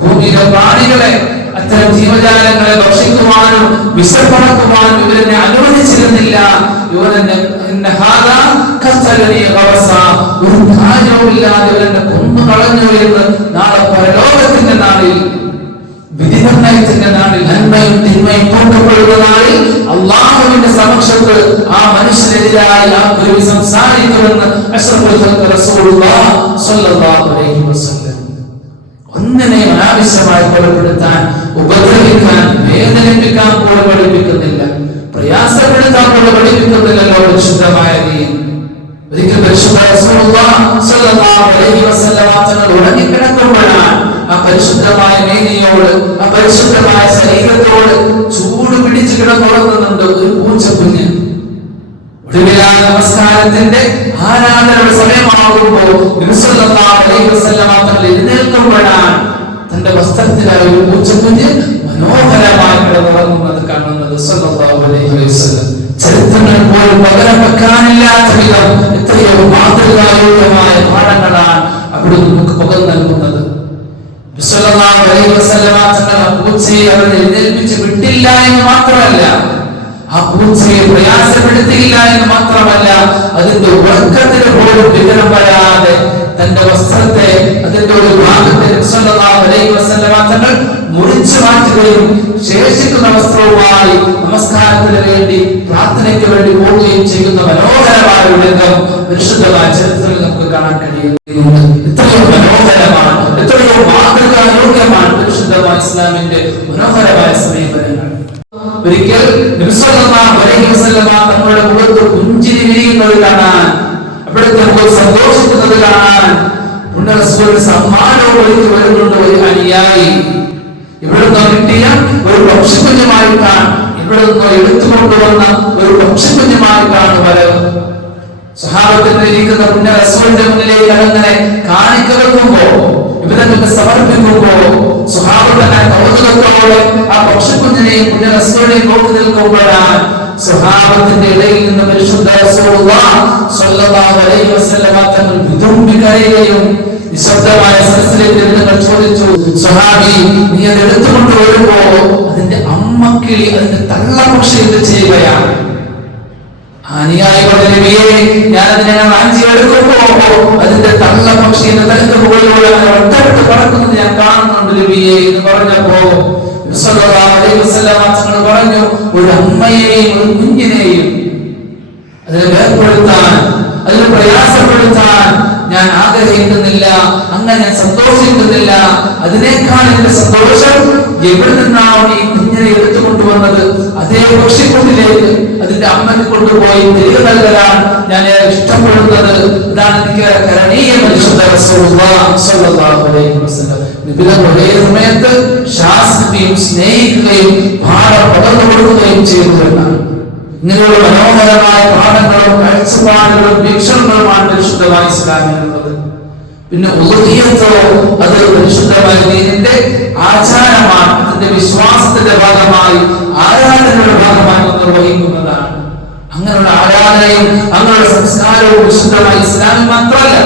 ഭൂമിയിലെ പ്രാണികളെ, അത്തരം ജീവജാലങ്ങളെ ഭക്ഷിക്കുവാനും വിശപ്പടക്കുവാനും ഇവരെന്നെ അനുവദിച്ചിരുന്നില്ല. ഇവരെന്നെ ഒരു കാര്യവുമില്ലാതെ ഇവരെന്നെ കൊന്നു കളഞ്ഞു എന്ന് നാളെ പരലോകത്തിന്റെ നാളിൽ, വിധി നിർണയത്തിന്റെ നാളിൽ, നന്മയും തിന്മയും തൂക്കപ്പെടുന്ന നാളിൽ അല്ലാഹുവിന്റെ സമക്ഷത്ത് ആ മനുഷ്യനെതിരായി ആ കുരുവി സംസാരിക്കുമെന്ന് അഷ്റഫുൽ ഖൽഖ് റസൂലുള്ളാഹി സ്വല്ലല്ലാഹു അലൈഹി വസല്ലം. ഒന്നിനെ അനാവശ്യമായി കൊലപ്പെടുത്താൻ, ഉപദ്രവിക്കാൻ, വേദനിപ്പിക്കാൻ പോലും പഠിപ്പിക്കുന്നില്ല, പ്രയാസപ്പെടുത്താൻ പോലും പഠിപ്പിക്കുന്നില്ലല്ലോ പരിശുദ്ധമായ ദീൻ. ഒരിക്കൽ പരിശുദ്ധ റസൂലുള്ളാഹി സ്വല്ലല്ലാഹു അലൈഹി വസല്ലം തങ്ങൾ ഉറങ്ങിക്കിടക്കുമ്പോഴാണ് ആ പരിശുദ്ധമായ മേനിയോട്, ആ പരിശുദ്ധമായ ശരീരത്തോട് ചൂട് പിടിച്ചു കിടന്നുറങ്ങുന്നുണ്ട് ഒരു പൂച്ചക്കുഞ്ഞ്. ഒടുവിലാ നമസ്കാരത്തിന്റെ ആരാധനയുടെ സമയമാകുമ്പോൾ നബി സല്ലല്ലാഹു അലൈഹി വസല്ലം തങ്ങൾ എഴുന്നേൽക്കുമ്പോഴാണ് തന്റെ വസ്ത്രത്തിലായ ഒരു പൂച്ചക്കുഞ്ഞ് മനോഹരമായി കിടന്നുറങ്ങുന്നത് കാണുന്നത്. സല്ലല്ലാഹു അലൈഹി വസല്ലം ചരിത്രങ്ങൾ പോലും പകരം വെക്കാനില്ലാത്ത വിധം എത്രയോ മാതൃകായോഗ്യമായ പാഠങ്ങളാണ് അവിടെ നമുക്ക് പകർന്നു നൽകുന്നത്. സല്ലല്ലാഹു അലൈഹി വസല്ലം തങ്ങൾ ആ പൂച്ചയെ അവരെ എഴുന്നേൽപ്പിച്ച് വിട്ടില്ല എന്ന് മാത്രമല്ല, ആ പൂച്ചയെ പ്രയാസപ്പെടുത്തിയില്ല എന്ന് മാത്രമല്ല, അതിന്റെ ഉറക്കത്തിന് പോലും വിഘ്നം വരാതെ തന്റെ വസ്ത്രത്തെ, അതിന്റെ ഒരു ഭാഗത്തെ സല്ലല്ലാഹു അലൈഹി വസല്ലം തങ്ങൾ മുറിച്ചു മാറ്റുകയും ശേഷിക്കുന്ന വസ്ത്രവുമായി നമസ്കാരത്തിന് വേണ്ടി, പ്രാർത്ഥനയ്ക്ക് വേണ്ടി പോവുകയും ചെയ്യുന്ന മനോഹരമായ ഒരു രംഗം പരിശുദ്ധമായ ചരിത്രത്തിൽ നമുക്ക് കാണാൻ കഴിയുന്നു. എത്രയോ മനോഹരമാണ്, എത്രയോ മാതൃകായോഗ്യമാണ് പരിശുദ്ധമായ ഇസ്ലാമിന്റെ മനോഹരമായ സമീപനങ്ങൾ. ഒരിക്കൽ നബി സല്ലല്ലാഹു അലൈഹി വസല്ലം തങ്ങളുടെ മുഖത്ത് പുഞ്ചിരി വിരിയുന്നത് കാണാൻ, അവിടുത്തെ മുഖം സന്തോഷിക്കുന്നത് കാണാൻ റസൂലിന്റെ സമ്മാനവുമായി വരുന്നുണ്ട് ഒരു അനുയായി. ഇവിടുന്ന് കിട്ടിയ ഒരു പക്ഷിക്കുഞ്ഞുമായിട്ടാണ്, ഇവിടുന്ന് എടുത്തുകൊണ്ടുവന്ന ഒരു പക്ഷിക്കുഞ്ഞുമായിട്ടാണ് വരവ്. സഹാബത്തിന് ഇരിക്കുന്ന പുണ്യ റസൂലിന്റെ മുന്നിലേക്ക് അങ്ങനെ കാണിക്ക വെക്കുമ്പോ, ഇവരൊക്കെ സമർപ്പിക്കുമ്പോ സുഹാബത്തിന്റെ കൗതുകത്തോടെ ആ പക്ഷിക്കുഞ്ഞിനെയും പുണ്യ റസൂലിനെയും നോക്കി നിൽക്കുമ്പോഴാണ് സുഹാബത്തിന്റെ ഇടയിൽ നിന്ന് പരിശുദ്ധ റസൂലുള്ളാഹി സ്വല്ലല്ലാഹു അലൈഹി വസല്ലം തങ്ങൾ വിതുമ്പി കരയുകയും നിശബ്ദമായ സദസ്സിലേക്ക് നിങ്ങൾ ചോദിച്ചു, സ്വഹാബി നീ അത് എടുത്തുകൊണ്ട് വരുമ്പോ അതിന്റെ അമ്മക്കിളി, അതിന്റെ തള്ളപക്ഷി എന്ത് ചെയ്യുകയാണ്? അനുയായികളുടെ നബിയെ, ഞാൻ അതിനെ വാഞ്ചി എടുക്കുമ്പോ അതിന്റെ തള്ളപക്ഷിയുടെ തലക്ക് മുകളിലൂടെ ഒട്ടടുത്ത് പറക്കുന്നത് ഞാൻ കാണുന്നുണ്ട് നബിയെ എന്ന് പറഞ്ഞപ്പോ സല്ലല്ലാഹു അലൈഹി വസല്ലം തങ്ങൾ പറഞ്ഞു, ഒരു അമ്മയെയും ഒരു കുഞ്ഞിനെയും അതിനെ വേർപെടുത്താൻ, അതിനെ പ്രയാസപ്പെടുത്താൻ ഞാൻ ആഗ്രഹിക്കുന്നില്ല, അങ്ങനെ ഞാൻ സന്തോഷിക്കുന്നില്ല. അതിനേക്കാൾ എന്റെ സന്തോഷം എവിടെ നിന്നാണ് ഈ കുഞ്ഞിനെ എടുത്തുകൊണ്ടുവന്നത് അതേ പക്ഷിക്കുട്ടിലേക്ക് അതിന്റെ അമ്മയ്ക്ക് കൊണ്ടുപോയി തിരികെ നൽകലാണ് ഞാൻ ഇഷ്ടപ്പെടുന്നത്. ഇതാണ് എനിക്ക് കരണീയം. പരിശുദ്ധ റസൂലുള്ളാഹി സ്വല്ലല്ലാഹു അലൈഹി വസല്ലം നിബിധങ്ങൾ ഒരേ സമയത്ത് ശാസിക്കുകയും സ്നേഹിക്കുകയും ഭാരം പകർന്നു കൊടുക്കുകയും ചെയ്തു എന്നാണ്. ഇങ്ങനെയുള്ള മനോഹരമായ പാഠങ്ങളും കാഴ്ചപ്പാടുകളും വീക്ഷണങ്ങളുമാണ് പരിശുദ്ധമായ ഇസ്ലാമിനുള്ളത്. പിന്നെ ഉളുഹിയ്യത്തോ അത് പരിശുദ്ധമായ ദീനിന്റെ ആചാരമാണ്, അതിന്റെ വിശ്വാസത്തിന്റെ ഭാഗമായി ആരാധനയുടെ ഭാഗമായി നിർവഹിക്കുന്നതാണ്. അങ്ങനെയുള്ള ആരാധനയും അങ്ങനെയുള്ള സംസ്കാരവും വിശുദ്ധമായ ഇസ്ലാമിൽ മാത്രമല്ല,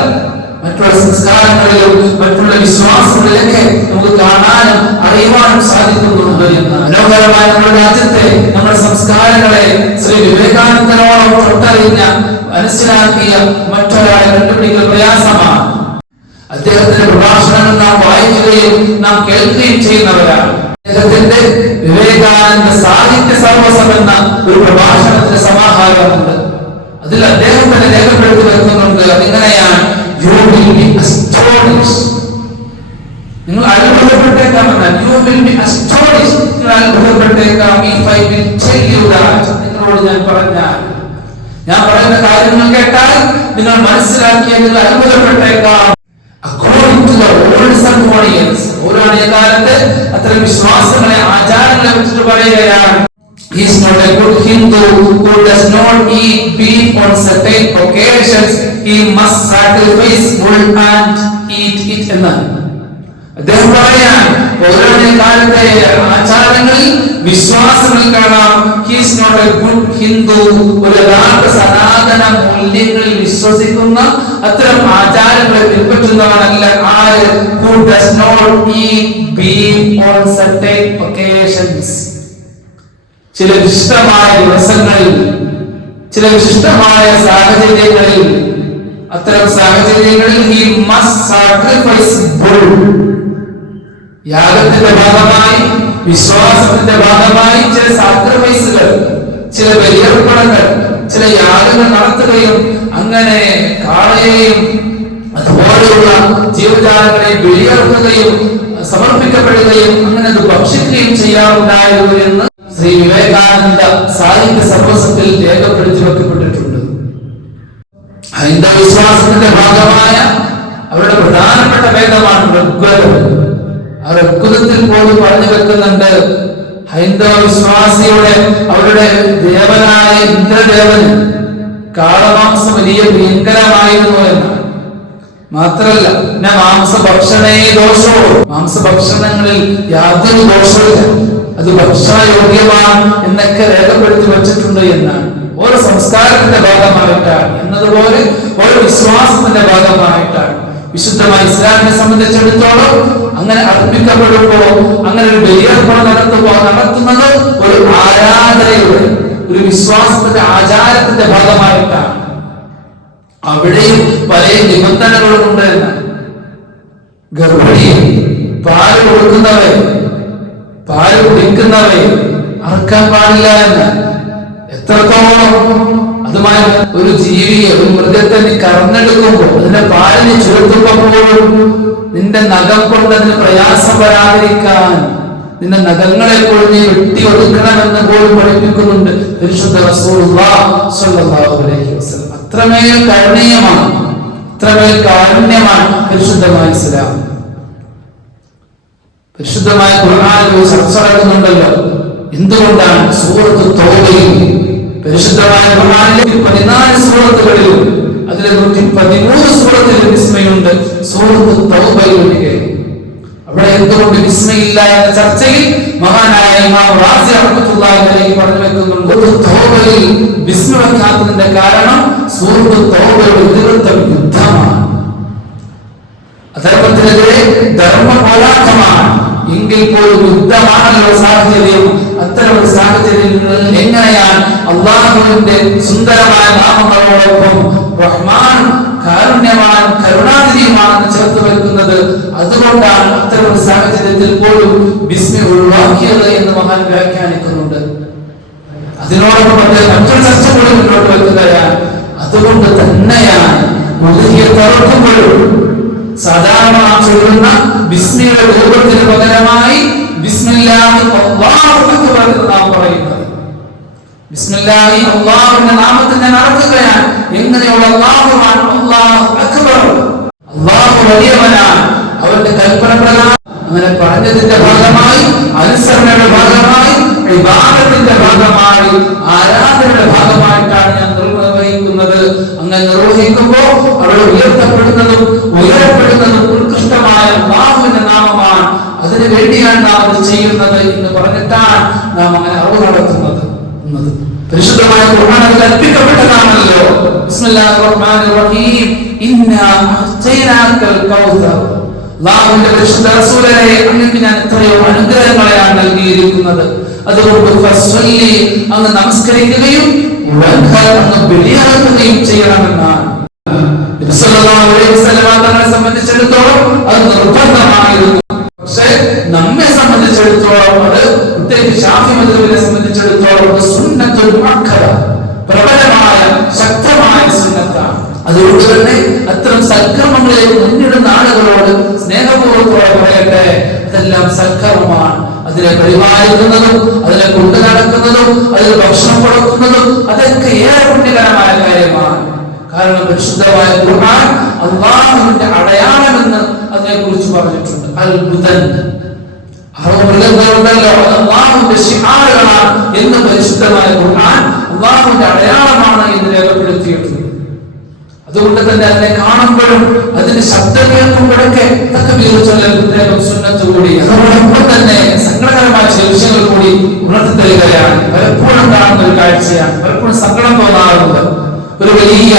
മറ്റുള്ള സംസ്കാരങ്ങളിലും മറ്റുള്ള വിശ്വാസങ്ങളിലൊക്കെ നമുക്ക് കാണാനും അറിയുവാനും സാധിക്കുന്നുണ്ട് എന്ന്. മനോഹരമായ നമ്മുടെ രാജ്യത്തെ നമ്മുടെ സംസ്കാരങ്ങളെ ശ്രീ വിവേകാനന്ദനോളം തൊട്ടറിഞ്ഞ മനസ്സിലാക്കിയ മറ്റൊരാളെ കണ്ടുപിടിക്കൽ പ്രയാസമാണ്. അദ്ദേഹത്തിന്റെ പ്രഭാഷണങ്ങൾ നാം വായിക്കുകയും നാം കേൾക്കുകയും ചെയ്യുന്നവരാണ്. അദ്ദേഹത്തിന്റെ വിവേകാനന്ദ സാഹിത്യ സർവസം എന്ന ഒരു പ്രഭാഷണത്തിന്റെ സമാഹാരമുണ്ട്. അതിൽ അദ്ദേഹം തന്നെ രേഖപ്പെടുത്തി വെക്കുന്നുണ്ട്. അതിങ്ങനെയാണ്: You will be astonished. നിങ്ങൾ അത്ഭുതപ്പെട്ടേക്കാമെന്നാൽ you will be astonished. നിങ്ങൾ അത്ഭുതപ്പെട്ടേക്കാം if I will tell you that. നിങ്ങളോട് ഞാൻ പറയുന്ന കാര്യങ്ങൾ കേട്ടാൽ നിങ്ങൾ മനസ്സിലാക്കിയാൽ നിങ്ങൾ അത്ഭുതപ്പെട്ടേക്കാം. According to the old ceremonials, പൗരാണിക കാലത്ത് അത്തരം വിശ്വാസങ്ങളെ ആചാരങ്ങളെ വെച്ചിട്ട് പറയുകയാണ്: He is not a good Hindu who does not eat beef on certain occasions. He must sacrifice bull and eat it. എന്ന് അദ്ദേഹം പറയാൻ പൗരാണിക കാലത്തെ ആചാരങ്ങളിൽ വിശ്വാസങ്ങൾ കാണാം. He is not a good Hindu, ഒരു യഥാർത്ഥ സനാതന മൂല്യങ്ങളിൽ വിശ്വസിക്കുന്ന അത്തരം ആചാരങ്ങളെ പിൻപറ്റുന്നവനല്ല ആര്? Who does not eat beef on certain occasions. ചില വിശിഷ്ടമായ ദിവസങ്ങളിൽ, ചില വിശിഷ്ടമായ സാഹചര്യങ്ങളിൽ, അത്തരം സാഹചര്യങ്ങളിൽ he must sacrifice bull. യാഗത്തിന്റെ ഭാഗമായി, വിശ്വാസത്തിന്റെ ഭാഗമായി ചില സാക്രിഫൈസുകൾ, ചില ബലിയർപ്പണങ്ങൾ, ചില യാഗങ്ങൾ നടത്തുകയും അങ്ങനെ കാളയെയും അതുപോലെയുള്ള ജീവജാലങ്ങളെ ബലിയർക്കുകയും സമർപ്പിക്കപ്പെടുകയും അങ്ങനെ അത് ഭക്ഷിക്കുകയും ചെയ്യാറുണ്ടായിരുന്നു എന്ന് ശ്രീ വിവേകാനന്ദ സാഹിത്യ സർവസത്തിൽ രേഖപ്പെടുത്തി വെക്കപ്പെട്ടിട്ടുണ്ട്. ഹൈന്ദവ വിശ്വാസത്തിന്റെ ഭാഗമായ അവരുടെ പ്രധാനപ്പെട്ട വേദമാണ് ഋഗ്വേദം. ആ ഋഗ്വേദത്തിൽ പോലും പറഞ്ഞു വെക്കുന്നുണ്ട്, ഹൈന്ദവ വിശ്വാസിയുടെ അവരുടെ ദേവനായ ഇന്ദ്രദേവന് കാളമാംസം വലിയ ഭയങ്കരമായിരുന്നു എന്നാണ്. മാത്രല്ല മാംസഭക്ഷണേ ദോഷവും, മാംസഭക്ഷണങ്ങളിൽ യാതൊരു ദോഷവുമില്ല, അത് ഭക്ഷണയോഗ്യമാണ് എന്നൊക്കെ രേഖപ്പെടുത്തി വച്ചിട്ടുണ്ട് എന്നാണ്. ഓരോ സംസ്കാരത്തിന്റെ ഭാഗമായിട്ടാണ് എന്നതുപോലെ ഓരോ വിശ്വാസത്തിന്റെ ഭാഗമായിട്ടാണ്. വിശുദ്ധമായ ഇസ്ലാമിനെ സംബന്ധിച്ചിടത്തോളം അങ്ങനെ അർപ്പിക്കപ്പെടുമ്പോ, അങ്ങനെ ഒരു ബലിയർപ്പണം നടത്തുന്നത് ഒരു ആരാധനയുടെ, ഒരു വിശ്വാസത്തിന്റെ ആചാരത്തിന്റെ ഭാഗമായിട്ടാണ്. അവിടെയും പല നിബന്ധനകളും ഉണ്ട് എന്നാണ്. ഗർഭിണിയെ, പാല് കൊടുക്കുന്നവരെ, പാല് കുടിക്കുന്നവരെ അറക്കാൻ പാടില്ല എന്ന്. എത്രത്തോളം അതുമായി ഒരു ജീവിയെ, ഒരു മൃഗത്തെ നീ കറന്നെടുക്കുമ്പോൾ, അതിന്റെ പാലിന് ചുരുത്തുമ്പോഴും നിന്റെ നഖം കൊണ്ട് അതിന് പ്രയാസം വരാതിരിക്കാൻ നിന്റെ നഖങ്ങളെ പോലും നീ വെട്ടി ഒതുക്കണമെന്ന് പോലും പഠിപ്പിക്കുന്നുണ്ട് പരിശുദ്ധ റസൂലുള്ളാഹി സ്വല്ലല്ലാഹു അലൈഹി വസല്ലം. അത്രമേൽ കരുണീയമാണ്, അത്രമേൽ കാരുണ്യമാണ് പരിശുദ്ധമായ ഇസ്ലാം. പരിശുദ്ധമായ ഖുർആനിൽ ഒരു ചർച്ച നടക്കുന്നുണ്ടല്ലോ. എന്തുകൊണ്ടാണ് സൂറത്ത് തൗബയിൽ, പരിശുദ്ധമായ ഖുർആനിലെ 14 സൂറത്തുകളിലും അതിലെ 113 സൂറത്തിൽ ബിസ്മയുണ്ട്. സൂറത്ത് തൗബയിൽ ഒഴികെ അവിടെ എന്തുകൊണ്ട് ബിസ്മില്ല എന്ന ചർച്ചയിൽ മഹാനായ ഇമാം റാസി റഹ്മത്തുള്ളാഹി അലൈഹി പറഞ്ഞു വെക്കുന്നുണ്ട്. തൗബയിൽ ബിസ്മി വെക്കാത്തതിന്റെ കാരണം സൂറത്ത് തൗബയുടെ എതിർത്ത യുദ്ധമാണ്, അധർമ്മത്തിനെതിരെ ധർമ്മ പോരാട്ടമാണ്. എങ്കിൽ പോലും യുദ്ധമാണല്ലോ സാഹചര്യം. അത്തരം ഒരു സാഹചര്യത്തിൽ എങ്ങനെയാണ് അള്ളാഹുവിന്റെ സുന്ദരമായ നാമങ്ങളോടൊപ്പം റഹ്മാൻ, കാരുണ്യവാൻ, കരുണാനിധിയുമാണെന്ന് ചേർത്ത് വെക്കുന്നത്? അതുകൊണ്ടാണ് അത്തരം ഒരു സാഹചര്യത്തിൽ പോലും ബിസ്മി ഒഴിവാക്കിയത് എന്ന് മഹാൻ വ്യാഖ്യാനിക്കുന്നുണ്ട്. അതിനോടൊപ്പം മറ്റൊരു ചർച്ച കൂടി മുന്നോട്ട് വെക്കുകയാണ്. അതുകൊണ്ട് തന്നെയാണ് തുറക്കുമ്പോഴും സാധാരണ ചൊല്ലുന്ന ബിസ്മിയുടെ രൂപത്തിന് പകരമായി ബിസ്മില്ലാഹി അല്ലാഹു അക്ബർ എന്ന് നാം പറയുന്നത്. ബിസ്മില്ലാഹി അല്ലാഹുവിന്റെ നാമത്തിൽ ഞാൻ അറക്കുകയാണ്. എങ്ങനെയുള്ള അല്ലാഹുവാണ് അല്ലാഹു അക്ബർ, അല്ലാഹു വലിയവനാണ്. അവന്റെ കൽപ്പന പ്രകാരം അങ്ങനെ പറഞ്ഞതിന്റെ ഭാഗമായി, അനുസരണയുടെ ഭാഗമായി, ഇബാദത്തിന്റെ ഭാഗമായി, ആരാധനയുടെ ബിസ്മില്ലാഹിർ റഹ്മാനിർ റഹീം ഇന്നാ അഹ്തൈനാകൽ കൗസർ. അല്ലാഹുവിന്റെ പരിശുദ്ധ റസൂലേ, അങ്ങക്ക് ഞാൻ എത്രയോ അനുഗ്രഹങ്ങളെയാണ് നൽകിയിരിക്കുന്നത്. അതുകൊണ്ട് ഫസ്വല്ലി, അങ്ങ് നമസ്കരിക്കുകയും അങ്ങ് ബലിയർക്കുകയും ചെയ്യണമെന്നാണ്. നബി സല്ലല്ലാഹു അലൈഹി വസല്ലം തങ്ങളെ സംബന്ധിച്ചിടത്തോളം അത് നിർബന്ധമായിരുന്നു. പക്ഷേ നമ്മെ സംബന്ധിച്ചിടത്തോളം അത്, പ്രത്യേകിച്ച് ശാഫി മദ്ഹബിനെ സംബന്ധിച്ചിടത്തോളം അത് സുന്നത്തുൽ മുഅക്കദ, പ്രബലമായ ശക്തമായ സുന്നത്താണ്. അതുകൊണ്ട് തന്നെ അത്തരം സൽക്കർമ്മങ്ങളിലേക്ക് മുന്നിടുന്ന ആളുകളോട് സ്നേഹപൂർവ്വത്തോടെ പറയട്ടെ, അതെല്ലാം സൽക്കർമ്മമാണ്. അതിനെ പരിപാലിക്കുന്നതും അതിനെ കൊണ്ടു നടക്കുന്നതും അതിന് ഭക്ഷണം കൊടുക്കുന്നതും അതൊക്കെ ഏറെ പുണ്യകരമായ കാര്യമാണ്. കാരണം പരിശുദ്ധമായ ഖുർആൻ അല്ലാഹുവിന്റെ അടയാളമെന്ന് അതിനെ കുറിച്ച് പറഞ്ഞിട്ടുണ്ട്. അൽ ബുദൻ, മൃഗങ്ങളുണ്ടല്ലോ, അല്ലാഹുവിന്റെ ശിആറുകളാണ് എന്ന് പരിശുദ്ധമായ ഖുർആൻ അല്ലാഹുവിന്റെ അടയാളമാണ് എന്ന് രേഖപ്പെടുത്തിയിട്ടുണ്ട്. അതുകൊണ്ട് തന്നെ അതിനെ കാണുമ്പോഴും അതിന്റെ ശബ്ദം കേൾക്കുമ്പോഴൊക്കെ തക്ബീർ ചൊല്ലൽ പ്രത്യേകം സുന്നത്ത് കൂടി. അതോടൊപ്പം തന്നെ സങ്കടകരമായ ചില വിഷയങ്ങൾ കൂടി ഉണർത്തി തരികയാണ്. പലപ്പോഴും കാണുന്ന ഒരു കാഴ്ചയാണ്, പലപ്പോഴും സങ്കടം തോന്നാറുണ്ട്. ഒരു വലിയ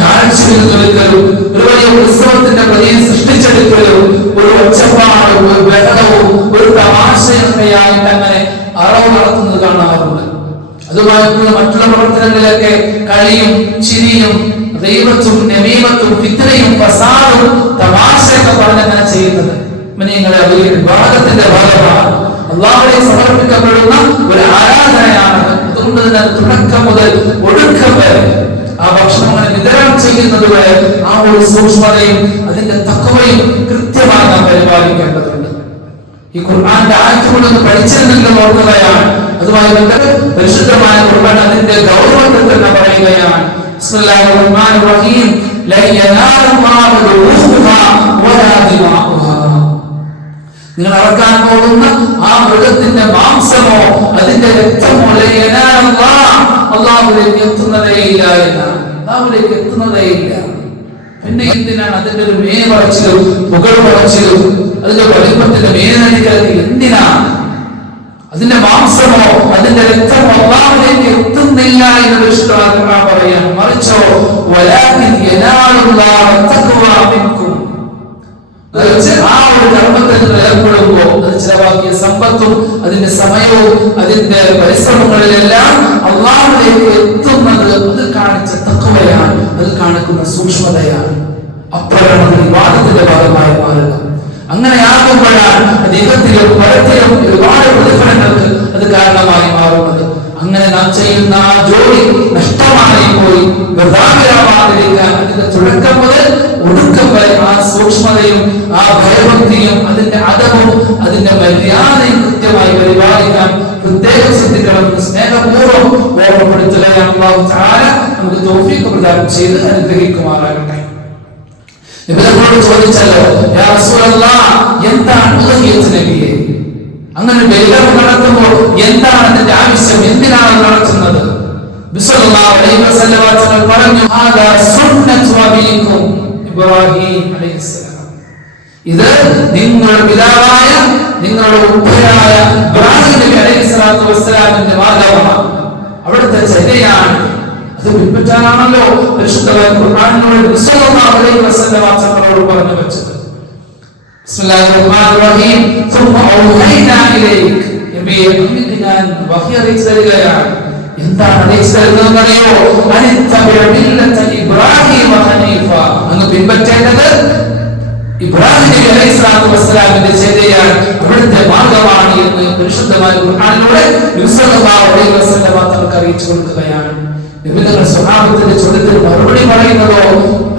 കാഴ്ചയൊരുക്കലും ഒരു വലിയ ഉത്സവത്തിന്റെ പ്രതീതി സൃഷ്ടിച്ചെടുക്കലും ഒരു ഒച്ചപ്പാടും ഒരു ബഹളവും ഒരു തമാശയൊക്കെയായിട്ട് അങ്ങനെ അറവ് നടത്തുന്നത് കാണാറുണ്ട്. അതുമായിട്ടുള്ള മറ്റുള്ള പ്രവർത്തനങ്ങളിലൊക്കെ കളിയും ചിരിയും ദൈവത്തും നമീമത്തും ഫിത്നയും ഫസാദും തമാശയൊക്കെ പറഞ്ഞങ്ങനെ ചെയ്യുന്നത് നിങ്ങളെ അതൊരു വിവാദത്തിന്റെ ഭാഗമാണ്. അല്ലാഹുവിനെ സമർപ്പിക്കപ്പെടുന്ന ഒരു ആരാധനയാണ്. അതുകൊണ്ട് തന്നെ തുടക്കം മുതൽ ഒടുക്കം വരെ ആ ഭക്ഷണം അങ്ങനെ വിതരണം ചെയ്യുന്നത് വരെ ആ ഒരു സൂക്ഷ്മതയും അതിന്റെ തഖ്വയും കൃത്യമായി നാം പരിപാലിക്കേണ്ടതുണ്ട്. ഈ ഖുർആന്റെ ആയത്തുകളൊന്ന് പഠിച്ചിരുന്നെങ്കിൽ ഓർക്കുകയാണ്. അതുമായി ബന്ധപ്പെട്ട് പരിശുദ്ധമായ ഖുർആൻ അതിന്റെ ഗൗരവത്തിൽ തന്നെ പറയുകയാണ്. ബിസ്മില്ലാഹിർ റഹ്മാനിർ റഹീം ലാ യനാലുല്ലാഹു ലുഹൂമുഹാ വലാ ദിമാഉഹാ. നിങ്ങൾ അറക്കാൻ പോകുന്ന ആ മൃഗത്തിന്റെ മാംസമോ അതിന്റെ രക്തമോ ലാ യനാലുല്ലാഹ്, അല്ലാഹുവിലേക്ക് എത്തുന്നതേയില്ല എന്നാണ്. അല്ലാഹുവിലേക്ക് എത്തുന്നതേയില്ല. പിന്നെ എന്തിനാണ് അതിന്റെ ഒരു മേവറച്ചിലും പുകഴ പറച്ചിലും അതിന്റെ വലിപ്പത്തിന്റെ മേനടിക്കലൊക്കെ എന്തിനാണ്? അതിന്റെ മാംസമോ അതിന്റെ രക്തമോ അല്ലാഹുവിലേക്ക് എത്തുന്നില്ല എന്ന് വിശുദ്ധ പറയാൻ. മറിച്ചോ വലാകിൻ യനാലുല്ലാഹു തഖ്വാ മിൻകും, ആ ഒരു കർമ്മത്തിൽ നിങ്ങൾ ഏർപ്പെടുമ്പോൾ അത് ചിലവാക്കിയ സമ്പത്തും അതിന്റെ സമയവും അതിന്റെ പരിശ്രമങ്ങളിലെല്ലാം അല്ലാഹുവിലേക്ക് എത്തുന്നത് അത് കാണിച്ച തഖ്വയാണ്, അത് കാണിക്കുന്ന സൂക്ഷ്മതയാണ്. അപ്പോഴാണ് അത് വിവാദത്തിന്റെ ഭാഗമായി മാറുക. അങ്ങനെയാകുമ്പോഴാണ് ദൈവത്തിലും പരത്തിലും ഒരുപാട് പ്രതിഫലങ്ങൾക്ക് അത് കാരണമായി മാറുന്നത്. അങ്ങനെ നാം ചെയ്യുന്ന ആ ജോലി നഷ്ടമായി പോയി വൃഥാവിരാമാതിരിക്കാൻ അതിന്റെ തുടക്കം മുതൽ ഒടുക്കം വരെ ആ സൂക്ഷ്മതയും ആ ഭയഭക്തിയും അതിന്റെ അദബും അതിന്റെ മര്യാദയും കൃത്യമായി പരിപാലിക്കാൻ പ്രത്യേകം ശ്രദ്ധിക്കണമെന്ന് സ്നേഹപൂർവ്വം ഓർമ്മപ്പെടുത്തുകയാണ്. അല്ലാഹു തആല നമുക്ക് തൗഫീഖ് പ്രദാനം ചെയ്ത് അനുഗ്രഹിക്കുമാറാകട്ടെ. നബിയോട് ചോദിച്ചല്ലോ, യാ റസൂലല്ലാഹ്, എന്താണ് ഉദ്ഹിയത്ത് നബിയെ? അങ്ങനെ ബലികർമ്മം നടത്തുമ്പോൾ എന്താണ് അതിന്റെ ആവശ്യം, എന്തിനാണ് നടത്തുന്നത്? നബി സല്ലല്ലാഹു അലൈഹി വസല്ലം പറഞ്ഞു, ഹാദാ സുന്നത്തു അബീകും ഇബ്രാഹിം അലൈഹിസ്സലാം. ഇത് നിങ്ങളുടെ പിതാവായ നിങ്ങളുടെ ഉപ്പയായ ഇബ്രാഹിം നബി അലൈഹിസ്സലാത്തു വസ്സലാമിന്റെ മാർഗ്ഗമാണ്, അവിടുത്തെ ചര്യയാണ്. അത് പിൻപറ്റാനാണല്ലോ പരിശുദ്ധമായ ഖുർആനിലൂടെ നബി സല്ലല്ലാഹു അലൈഹി വസല്ലം തങ്ങളോട് പറഞ്ഞു വെച്ചത്. ബിസ്മില്ലാഹിർ റഹ്മാനിർ റഹീം സുമ്മ ഔഹൈനാ ഇലൈക, നബിയെ അങ്ങേക്ക് ഞാൻ വഹി അറിയിച്ചു തരികയാണ്. എന്താണ് അറിയിച്ചു തരുന്നതെന്ന് അറിയോ? അനിത്തബിഅ മില്ലത ഇബ്രാഹിം ഹനീഫ, അങ്ങ് പിൻപറ്റേണ്ടത് ഇബ്രാഹിം നബി അലൈഹിസ്സലാത്തു വസ്സലാമിന്റെ ചര്യയാണ്, അവിടുത്തെ മാർഗ്ഗമാണ് എന്ന് പരിശുദ്ധമായ ഖുർആനിലൂടെ നബി സല്ലല്ലാഹു അലൈഹി വസല്ലം തങ്ങൾക്ക് അറിയിച്ചു കൊടുക്കുകയാണ്. നബിയുടെ സ്വഹാബത്തിന്റെ ചോദ്യത്തിന് മറുപടി പറയുന്നതോ,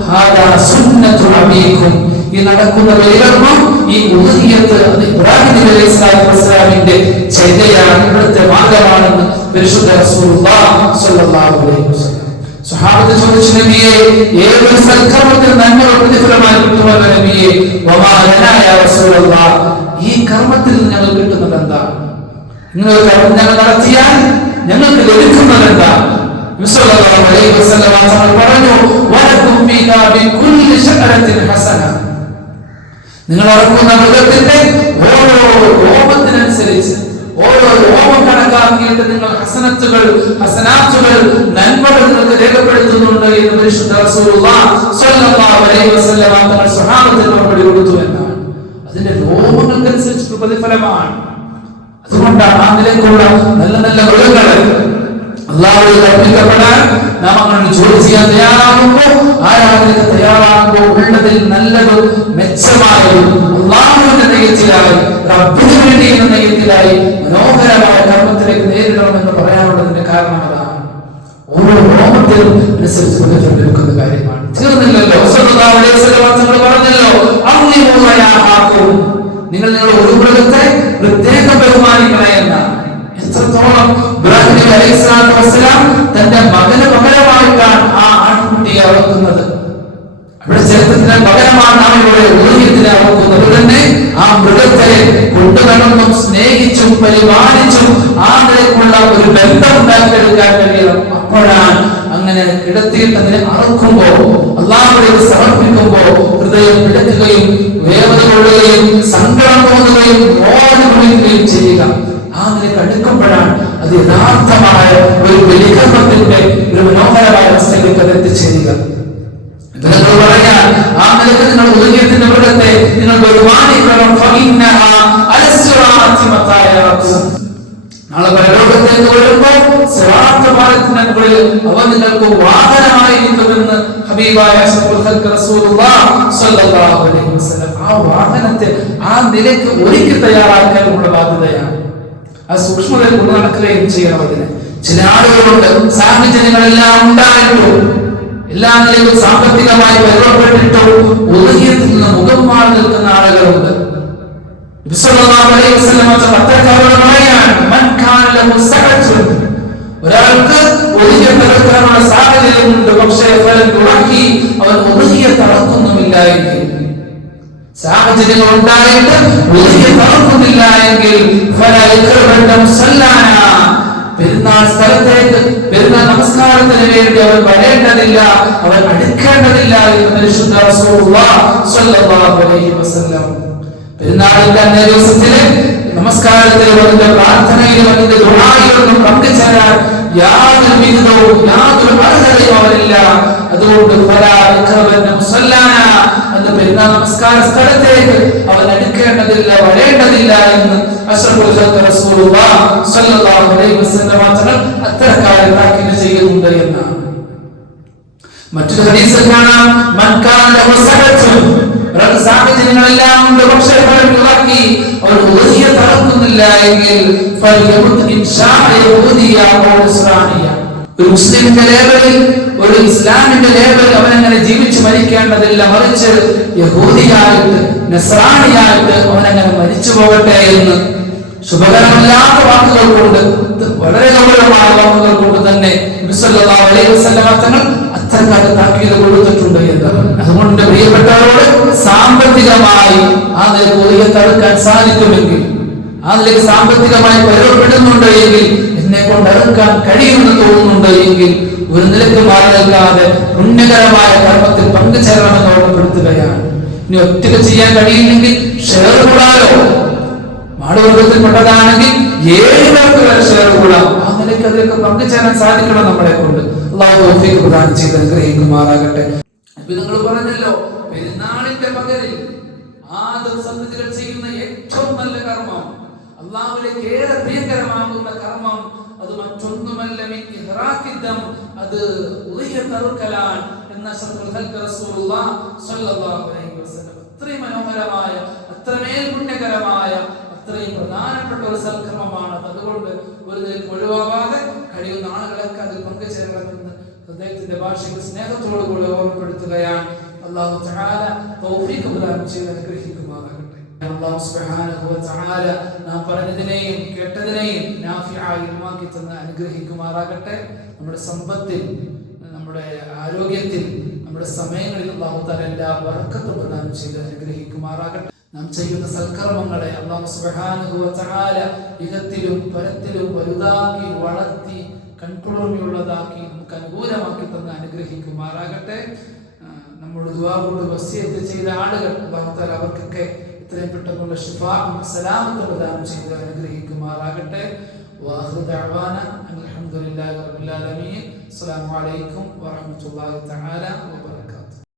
ഹാദാ സുന്നത്തു അബീകും, ഈ നടക്കുന്ന ബലികർമ്മം, ഈ ഉദ്ഹിയത്ത് അത് ഇബ്രാഹിം നബി അലൈഹിസ്സലാത്തു വസ്സലാമിന്റെ ചര്യയാണ്, ഇവിടുത്തെ മാർഗ്ഗമാണെന്ന് പരിശുദ്ധ റസൂലുള്ളാഹി സ്വല്ലല്ലാഹു അലൈഹി വസല്ലം. സ്വഹാബത്ത് ചോദിച്ചു, നബിയെ, ഏതൊരു സൽക്കർമ്മത്തിൽ നന്മ പ്രതിഫലമായി കിട്ടുമല്ലോ നബിയെ? വമാ ലനാ യാ റസൂലല്ലാഹ്, ഈ കർമ്മത്തിൽ ഞങ്ങൾ കിട്ടുന്നത് എന്താ? നിങ്ങൾ കർമ്മം ഞങ്ങൾ നടത്തിയാൽ ഞങ്ങൾക്ക് ലഭിക്കുന്നത് എന്താ? നബി സല്ലല്ലാഹു അലൈഹി വസല്ലം പറഞ്ഞു, വലകും ഫീഹാ ബികുല്ലി ശഅറത്തിൻ ഹസന, നിങ്ങൾ അറക്കുന്ന മൃഗത്തിന്റെ ഓരോ രോമത്തിനനുസരിച്ച് ഓരോ രോമം കണക്കാക്കിയിട്ട് നിങ്ങൾ ഹസനാത്തുകൾ നന്മകൾ നിങ്ങൾക്ക് രേഖപ്പെടുത്തുന്നുണ്ട് എന്ന് പരിശുദ്ധ റസൂലുള്ളാഹി സ്വല്ലല്ലാഹു അലൈഹി വസല്ലം തങ്ങൾ സ്വഹാബത്തിന് മറുപടി കൊടുത്തു എന്നാണ്. അതിന്റെ രോമങ്ങൾക്കനുസരിച്ച് പ്രതിഫലമാണ്. അതുകൊണ്ടാണ് ആ നിലയ്ക്കുള്ള നല്ല നല്ല മൃഗങ്ങൾ അല്ലാഹുവിൽ കൽപ്പിക്കപ്പെടാൻ നാം അങ്ങനെ ജോലി ചെയ്യാൻ തയ്യാറാകുമ്പോൾ, ആരാധനയ്ക്ക് തയ്യാറാകുമ്പോൾ ഉള്ളതിൽ നല്ലതും മെച്ചമായതും അല്ലാഹുവിന്റെ നയത്തിലായി, റബ്ബിന് വേണ്ടി എന്ന നയത്തിലായി മനോഹരമായ കർമ്മത്തിലേക്ക് നേരിടണമെന്ന് പറയാനുള്ളതിന്റെ കാരണം അതാണ്. ഓരോ രോമത്തിലും അനുസരിച്ച് പ്രതിഫലം ലഭിക്കുന്ന കാര്യമാണ്. തീർന്നില്ലല്ലോ, സ്വല്ലല്ലാഹു അലൈഹി വസല്ലം തങ്ങൾ പറഞ്ഞല്ലോ, നിങ്ങൾ നിങ്ങളുടെ ഒരു മൃഗത്തെ പ്രത്യേകം ബഹുമാനിക്കണേ എന്നാണ്. എത്രത്തോളം ഇബ്രാഹിം നബി അലൈഹിസ്സലാത്തു വസ്സലാം തന്റെ മകന് പകരമായിട്ടാണ് ആ ആൺകുട്ടിയെ അറുക്കുന്നത്. അവിടെ ചരിത്രത്തിന് പകരമാണ് നാം ഇവിടെ ഉദയത്തിനെ അറുക്കുന്നത്. അതുതന്നെ ആ മൃഗത്തെ കൊണ്ടുനടന്നും സ്നേഹിച്ചും പരിപാലിച്ചും ആ നിലയ്ക്കുള്ള ഒരു ബന്ധം ഉണ്ടാക്കിയെടുക്കാൻ കഴിയണം. അപ്പോഴാണ് അങ്ങനെ കിടത്തിയിട്ട് അതിനെ അറുക്കുമ്പോ, അല്ലാഹുവിലേക്ക് സമർപ്പിക്കുമ്പോ ഹൃദയം പിടയ്ക്കുകയും വേദന കൊള്ളുകയും സങ്കടം തോന്നുകയും രോദനമൊഴിക്കുകയും ചെയ്യുക. ആ നിലയ്ക്ക് അടുക്കുമ്പോഴാണ് അത് യഥാർത്ഥമായ ഒരു ബലികർമ്മത്തിന്റെ ഒരു മനോഹരമായ അവസ്ഥയിലേക്ക് അത് എത്തിച്ചേരുക. നിങ്ങൾ പറയാൻ ആ നിലയ്ക്ക് നിങ്ങൾ ഉദയത്തിന്റെ മൃഗത്തെ നിങ്ങൾ ബഹുമാനിക്കണം. നാളെ പരലോകത്തേക്ക് വരുമ്പോൾ സിറാത്ത് പാലത്തിന്റെ മുകളിൽ അവ നിങ്ങൾക്ക് വാഹനമായിരിക്കുമെന്ന് ഹബീബായ അഷ്റഫുൽ ഖൽഖ് റസൂലുള്ളാഹി സ്വല്ലല്ലാഹു അലൈഹി വസല്ലം. ആ വാഹനത്തെ ആ നിലയ്ക്ക് ഒരുക്കി തയ്യാറാക്കാനുള്ള ബാധ്യതയാണ്. ആ സൂക്ഷ്മതയിൽ കൊണ്ടു നടക്കുകയും ചെയ്യണം. അതിന് ചില ആളുകളുണ്ട്, സാഹചര്യങ്ങളെല്ലാം ഉണ്ടായിട്ടും എല്ലാ നിലയിലും സാമ്പത്തികമായി ബലപ്പെട്ടിട്ടും ഉദയത്തിൽ നിന്ന് മുഖം മാറി നിൽക്കുന്ന ആളുകളുണ്ട്. ഒരാൾക്ക് ഒതുങ്ങിയെടുക്കാനുള്ള സാഹചര്യമുണ്ട്, പക്ഷേ അവൻ ഒതുങ്ങിയെടുക്കുന്നുമില്ല എങ്കിൽ, സാഹചര്യങ്ങൾ ഉണ്ടായിട്ട് ഒതുങ്ങിയെടുക്കുന്നില്ല എങ്കിൽ പെരുന്നാൾ സ്ഥലത്തേക്ക് പെരുന്നാൾ നമസ്കാരത്തിന് വേണ്ടി അവൻ വരേണ്ടതില്ല, അവൻ അടുക്കേണ്ടതില്ല എന്ന് പരിശുദ്ധ റസൂലുള്ളാഹി സ്വല്ലല്ലാഹു അലൈഹി വസല്ലം. പെരുന്നാളിന്റെ അന്നേ ദിവസത്തില് നമസ്കാരത്തിലും അതിന്റെ പ്രാർത്ഥനയിലും അതിന്റെ ദുആയിലൊന്നും പങ്കുചേരാൻ യാതൊരു വിഹിതവും യാതൊരു അർഹതയും അവനില്ല. അതുകൊണ്ട് അന്ന് പെരുന്നാൾ നമസ്കാര സ്ഥലത്തേക്ക് അവൻ അടുക്കേണ്ടതില്ല, വരേണ്ടതില്ല എന്ന് അഷ്റഫുൽ ഖൽഖ് റസൂലുള്ളാഹി സ്വല്ലല്ലാഹു അലൈഹി വസല്ലം അത്തരക്കാരെ താക്കീത് ചെയ്യുന്നുണ്ട് എന്നാണ്. മറ്റൊരു ഹദീസിൽ കാണാം, മൻ കാന വസഅത്തുൻ, ഒരാൾക്ക് സാഹചര്യങ്ങളെല്ലാം ഉണ്ട്, പക്ഷേ അവൻ ഉദയ തറക്കുന്നില്ല എങ്കിൽ ഒരു മുസ്ലിമിന്റെ ലേബലിൽ, ഒരു ഇസ്ലാമിന്റെ ലേബലിൽ അവൻ അങ്ങനെ ജീവിച്ചു മരിക്കേണ്ടതില്ല, മറിച്ച് യഹൂദിയായിട്ട് നസ്രാനിയായിട്ട് അവൻ അങ്ങനെ മരിച്ചു പോകട്ടെ എന്ന് ശുഭകരമല്ലാത്ത വാക്കുകൾ കൊണ്ട്, വളരെ ഗൗരവമായ വാക്കുകൾ കൊണ്ട് തന്നെ നബി സല്ലല്ലാഹു അലൈഹി വസല്ലം തങ്ങൾ അത്തരക്കാരെ താക്കീത് കൊടുത്തിട്ടുണ്ട് എന്ന്. അതുകൊണ്ട് പ്രിയപ്പെട്ടവരോട് സാമ്പത്തികമായി ആ നിലയ്ക്ക് ഉദയം തടുക്കാൻ സാധിക്കുമെങ്കിൽ, ആ നിലയ്ക്ക് സാമ്പത്തികമായി പരിചയപ്പെടുന്നുണ്ട് എങ്കിൽ, എന്നെ കൊണ്ട് അടുക്കാൻ കഴിയുമെന്ന് തോന്നുന്നുണ്ട് എങ്കിൽ, ഒരു നിലയ്ക്ക് മാറി നിൽക്കാതെ പുണ്യകരമായ കർമ്മത്തിൽ പങ്കുചേരണമെന്ന് ഓർമ്മപ്പെടുത്തുകയാണ്. ഇനി ഒറ്റയ്ക്ക് ചെയ്യാൻ കഴിയില്ലെങ്കിൽ ഷെയർ കൂടാലോ, മാടവർഗത്തിൽപ്പെട്ടതാണെങ്കിൽ 7 പേർക്ക് വരെ ഷെയർ കൂടാം. ആ നിലയ്ക്ക് അതിലേക്ക് പങ്കുചേരാൻ സാധിക്കണം നമ്മളെ കൊണ്ട്. അല്ലാഹു തൗഫീഖ് പ്രദാനം ചെയ്ത് അനുഗ്രഹിക്കുമാറാകട്ടെ. നിങ്ങൾ പറഞ്ഞല്ലോ, പെരുന്നാളിന്റെ പകലിൽ ആ ദിവസത്തിൽ ചെയ്യുന്ന ഏറ്റവും നല്ല കർമ്മം, അല്ലാഹുവിലേക്ക് ഏറെ പ്രിയകരമാകുന്ന കർമ്മം, അത് മറ്റൊന്നുമല്ല അത് ഉദയത്തറുക്കലാണ് എന്ന അഷ്റഫുൽ ഖൽഖ് റസൂലുള്ളാഹി സ്വല്ലല്ലാഹു അലൈഹി വസല്ലം. അത്രയും മനോഹരമായ, അത്രമേൽ പുണ്യകരമായ, അത്രയും പ്രധാനപ്പെട്ട ഒരു സൽക്കർമ്മമാണ്. അതുകൊണ്ട് ഒരു നിലയ്ക്ക് ഒഴിവാകാതെ കഴിയുന്ന ആളുകളൊക്കെ അതിൽ പങ്കുചേരണമെന്ന് ഹൃദയത്തിന്റെ ഭാഷയിൽ സ്നേഹത്തോടുകൂടി ഓർമ്മപ്പെടുത്തുകയാണ്. അല്ലാഹു തആല തൗഫീഖ് പ്രദാനം ചെയ്ത് അനുഗ്രഹിക്കുമാറാകട്ടെ. അല്ലാഹു സുബ്ഹാനഹു വ തആല നാം പറഞ്ഞതിനെയും കേട്ടതിനെയും നാഫിആയി ഇൽമാക്കി തന്ന് അനുഗ്രഹിക്കുമാറാകട്ടെ. നമ്മുടെ സമ്പത്തിൽ, നമ്മുടെ ആരോഗ്യത്തിൽ, നമ്മുടെ സമയങ്ങളിൽ അല്ലാഹു തആല എല്ലാ ബറക്കത്തും പ്രദാനം ചെയ്ത് അനുഗ്രഹിക്കുമാറാകട്ടെ. നാം ചെയ്യുന്ന സൽക്കർമ്മങ്ങളെ അല്ലാഹു സുബ്ഹാനഹു വ തആല ഇഹത്തിലും പരത്തിലും വലുതാക്കി വളർത്തി കൺകുളിർമയുള്ളതാക്കി നമുക്ക് അനുകൂലമാക്കി തന്ന് അനുഗ്രഹിക്കുമാറാകട്ടെ. നമ്മുടെ ദുആ കൊണ്ട് വസിയത്ത് ചെയ്ത ആളുകൾ അല്ലാഹു തആല അവർക്കൊക്കെ ഇത്രയും പെട്ടെന്നുള്ള ശിഫാഉം സലാമത്തും പ്രദാനം ചെയ്ത് അനുഗ്രഹിക്കുമാറാകട്ടെ. വആഖിറു ദഅവാന അൽഹംദുലില്ലാഹി റബ്ബിൽ ആലമീൻ. അസ്സലാമു അലൈക്കും വറഹ്മത്തുള്ളാഹി തആല വബറകാതുഹു.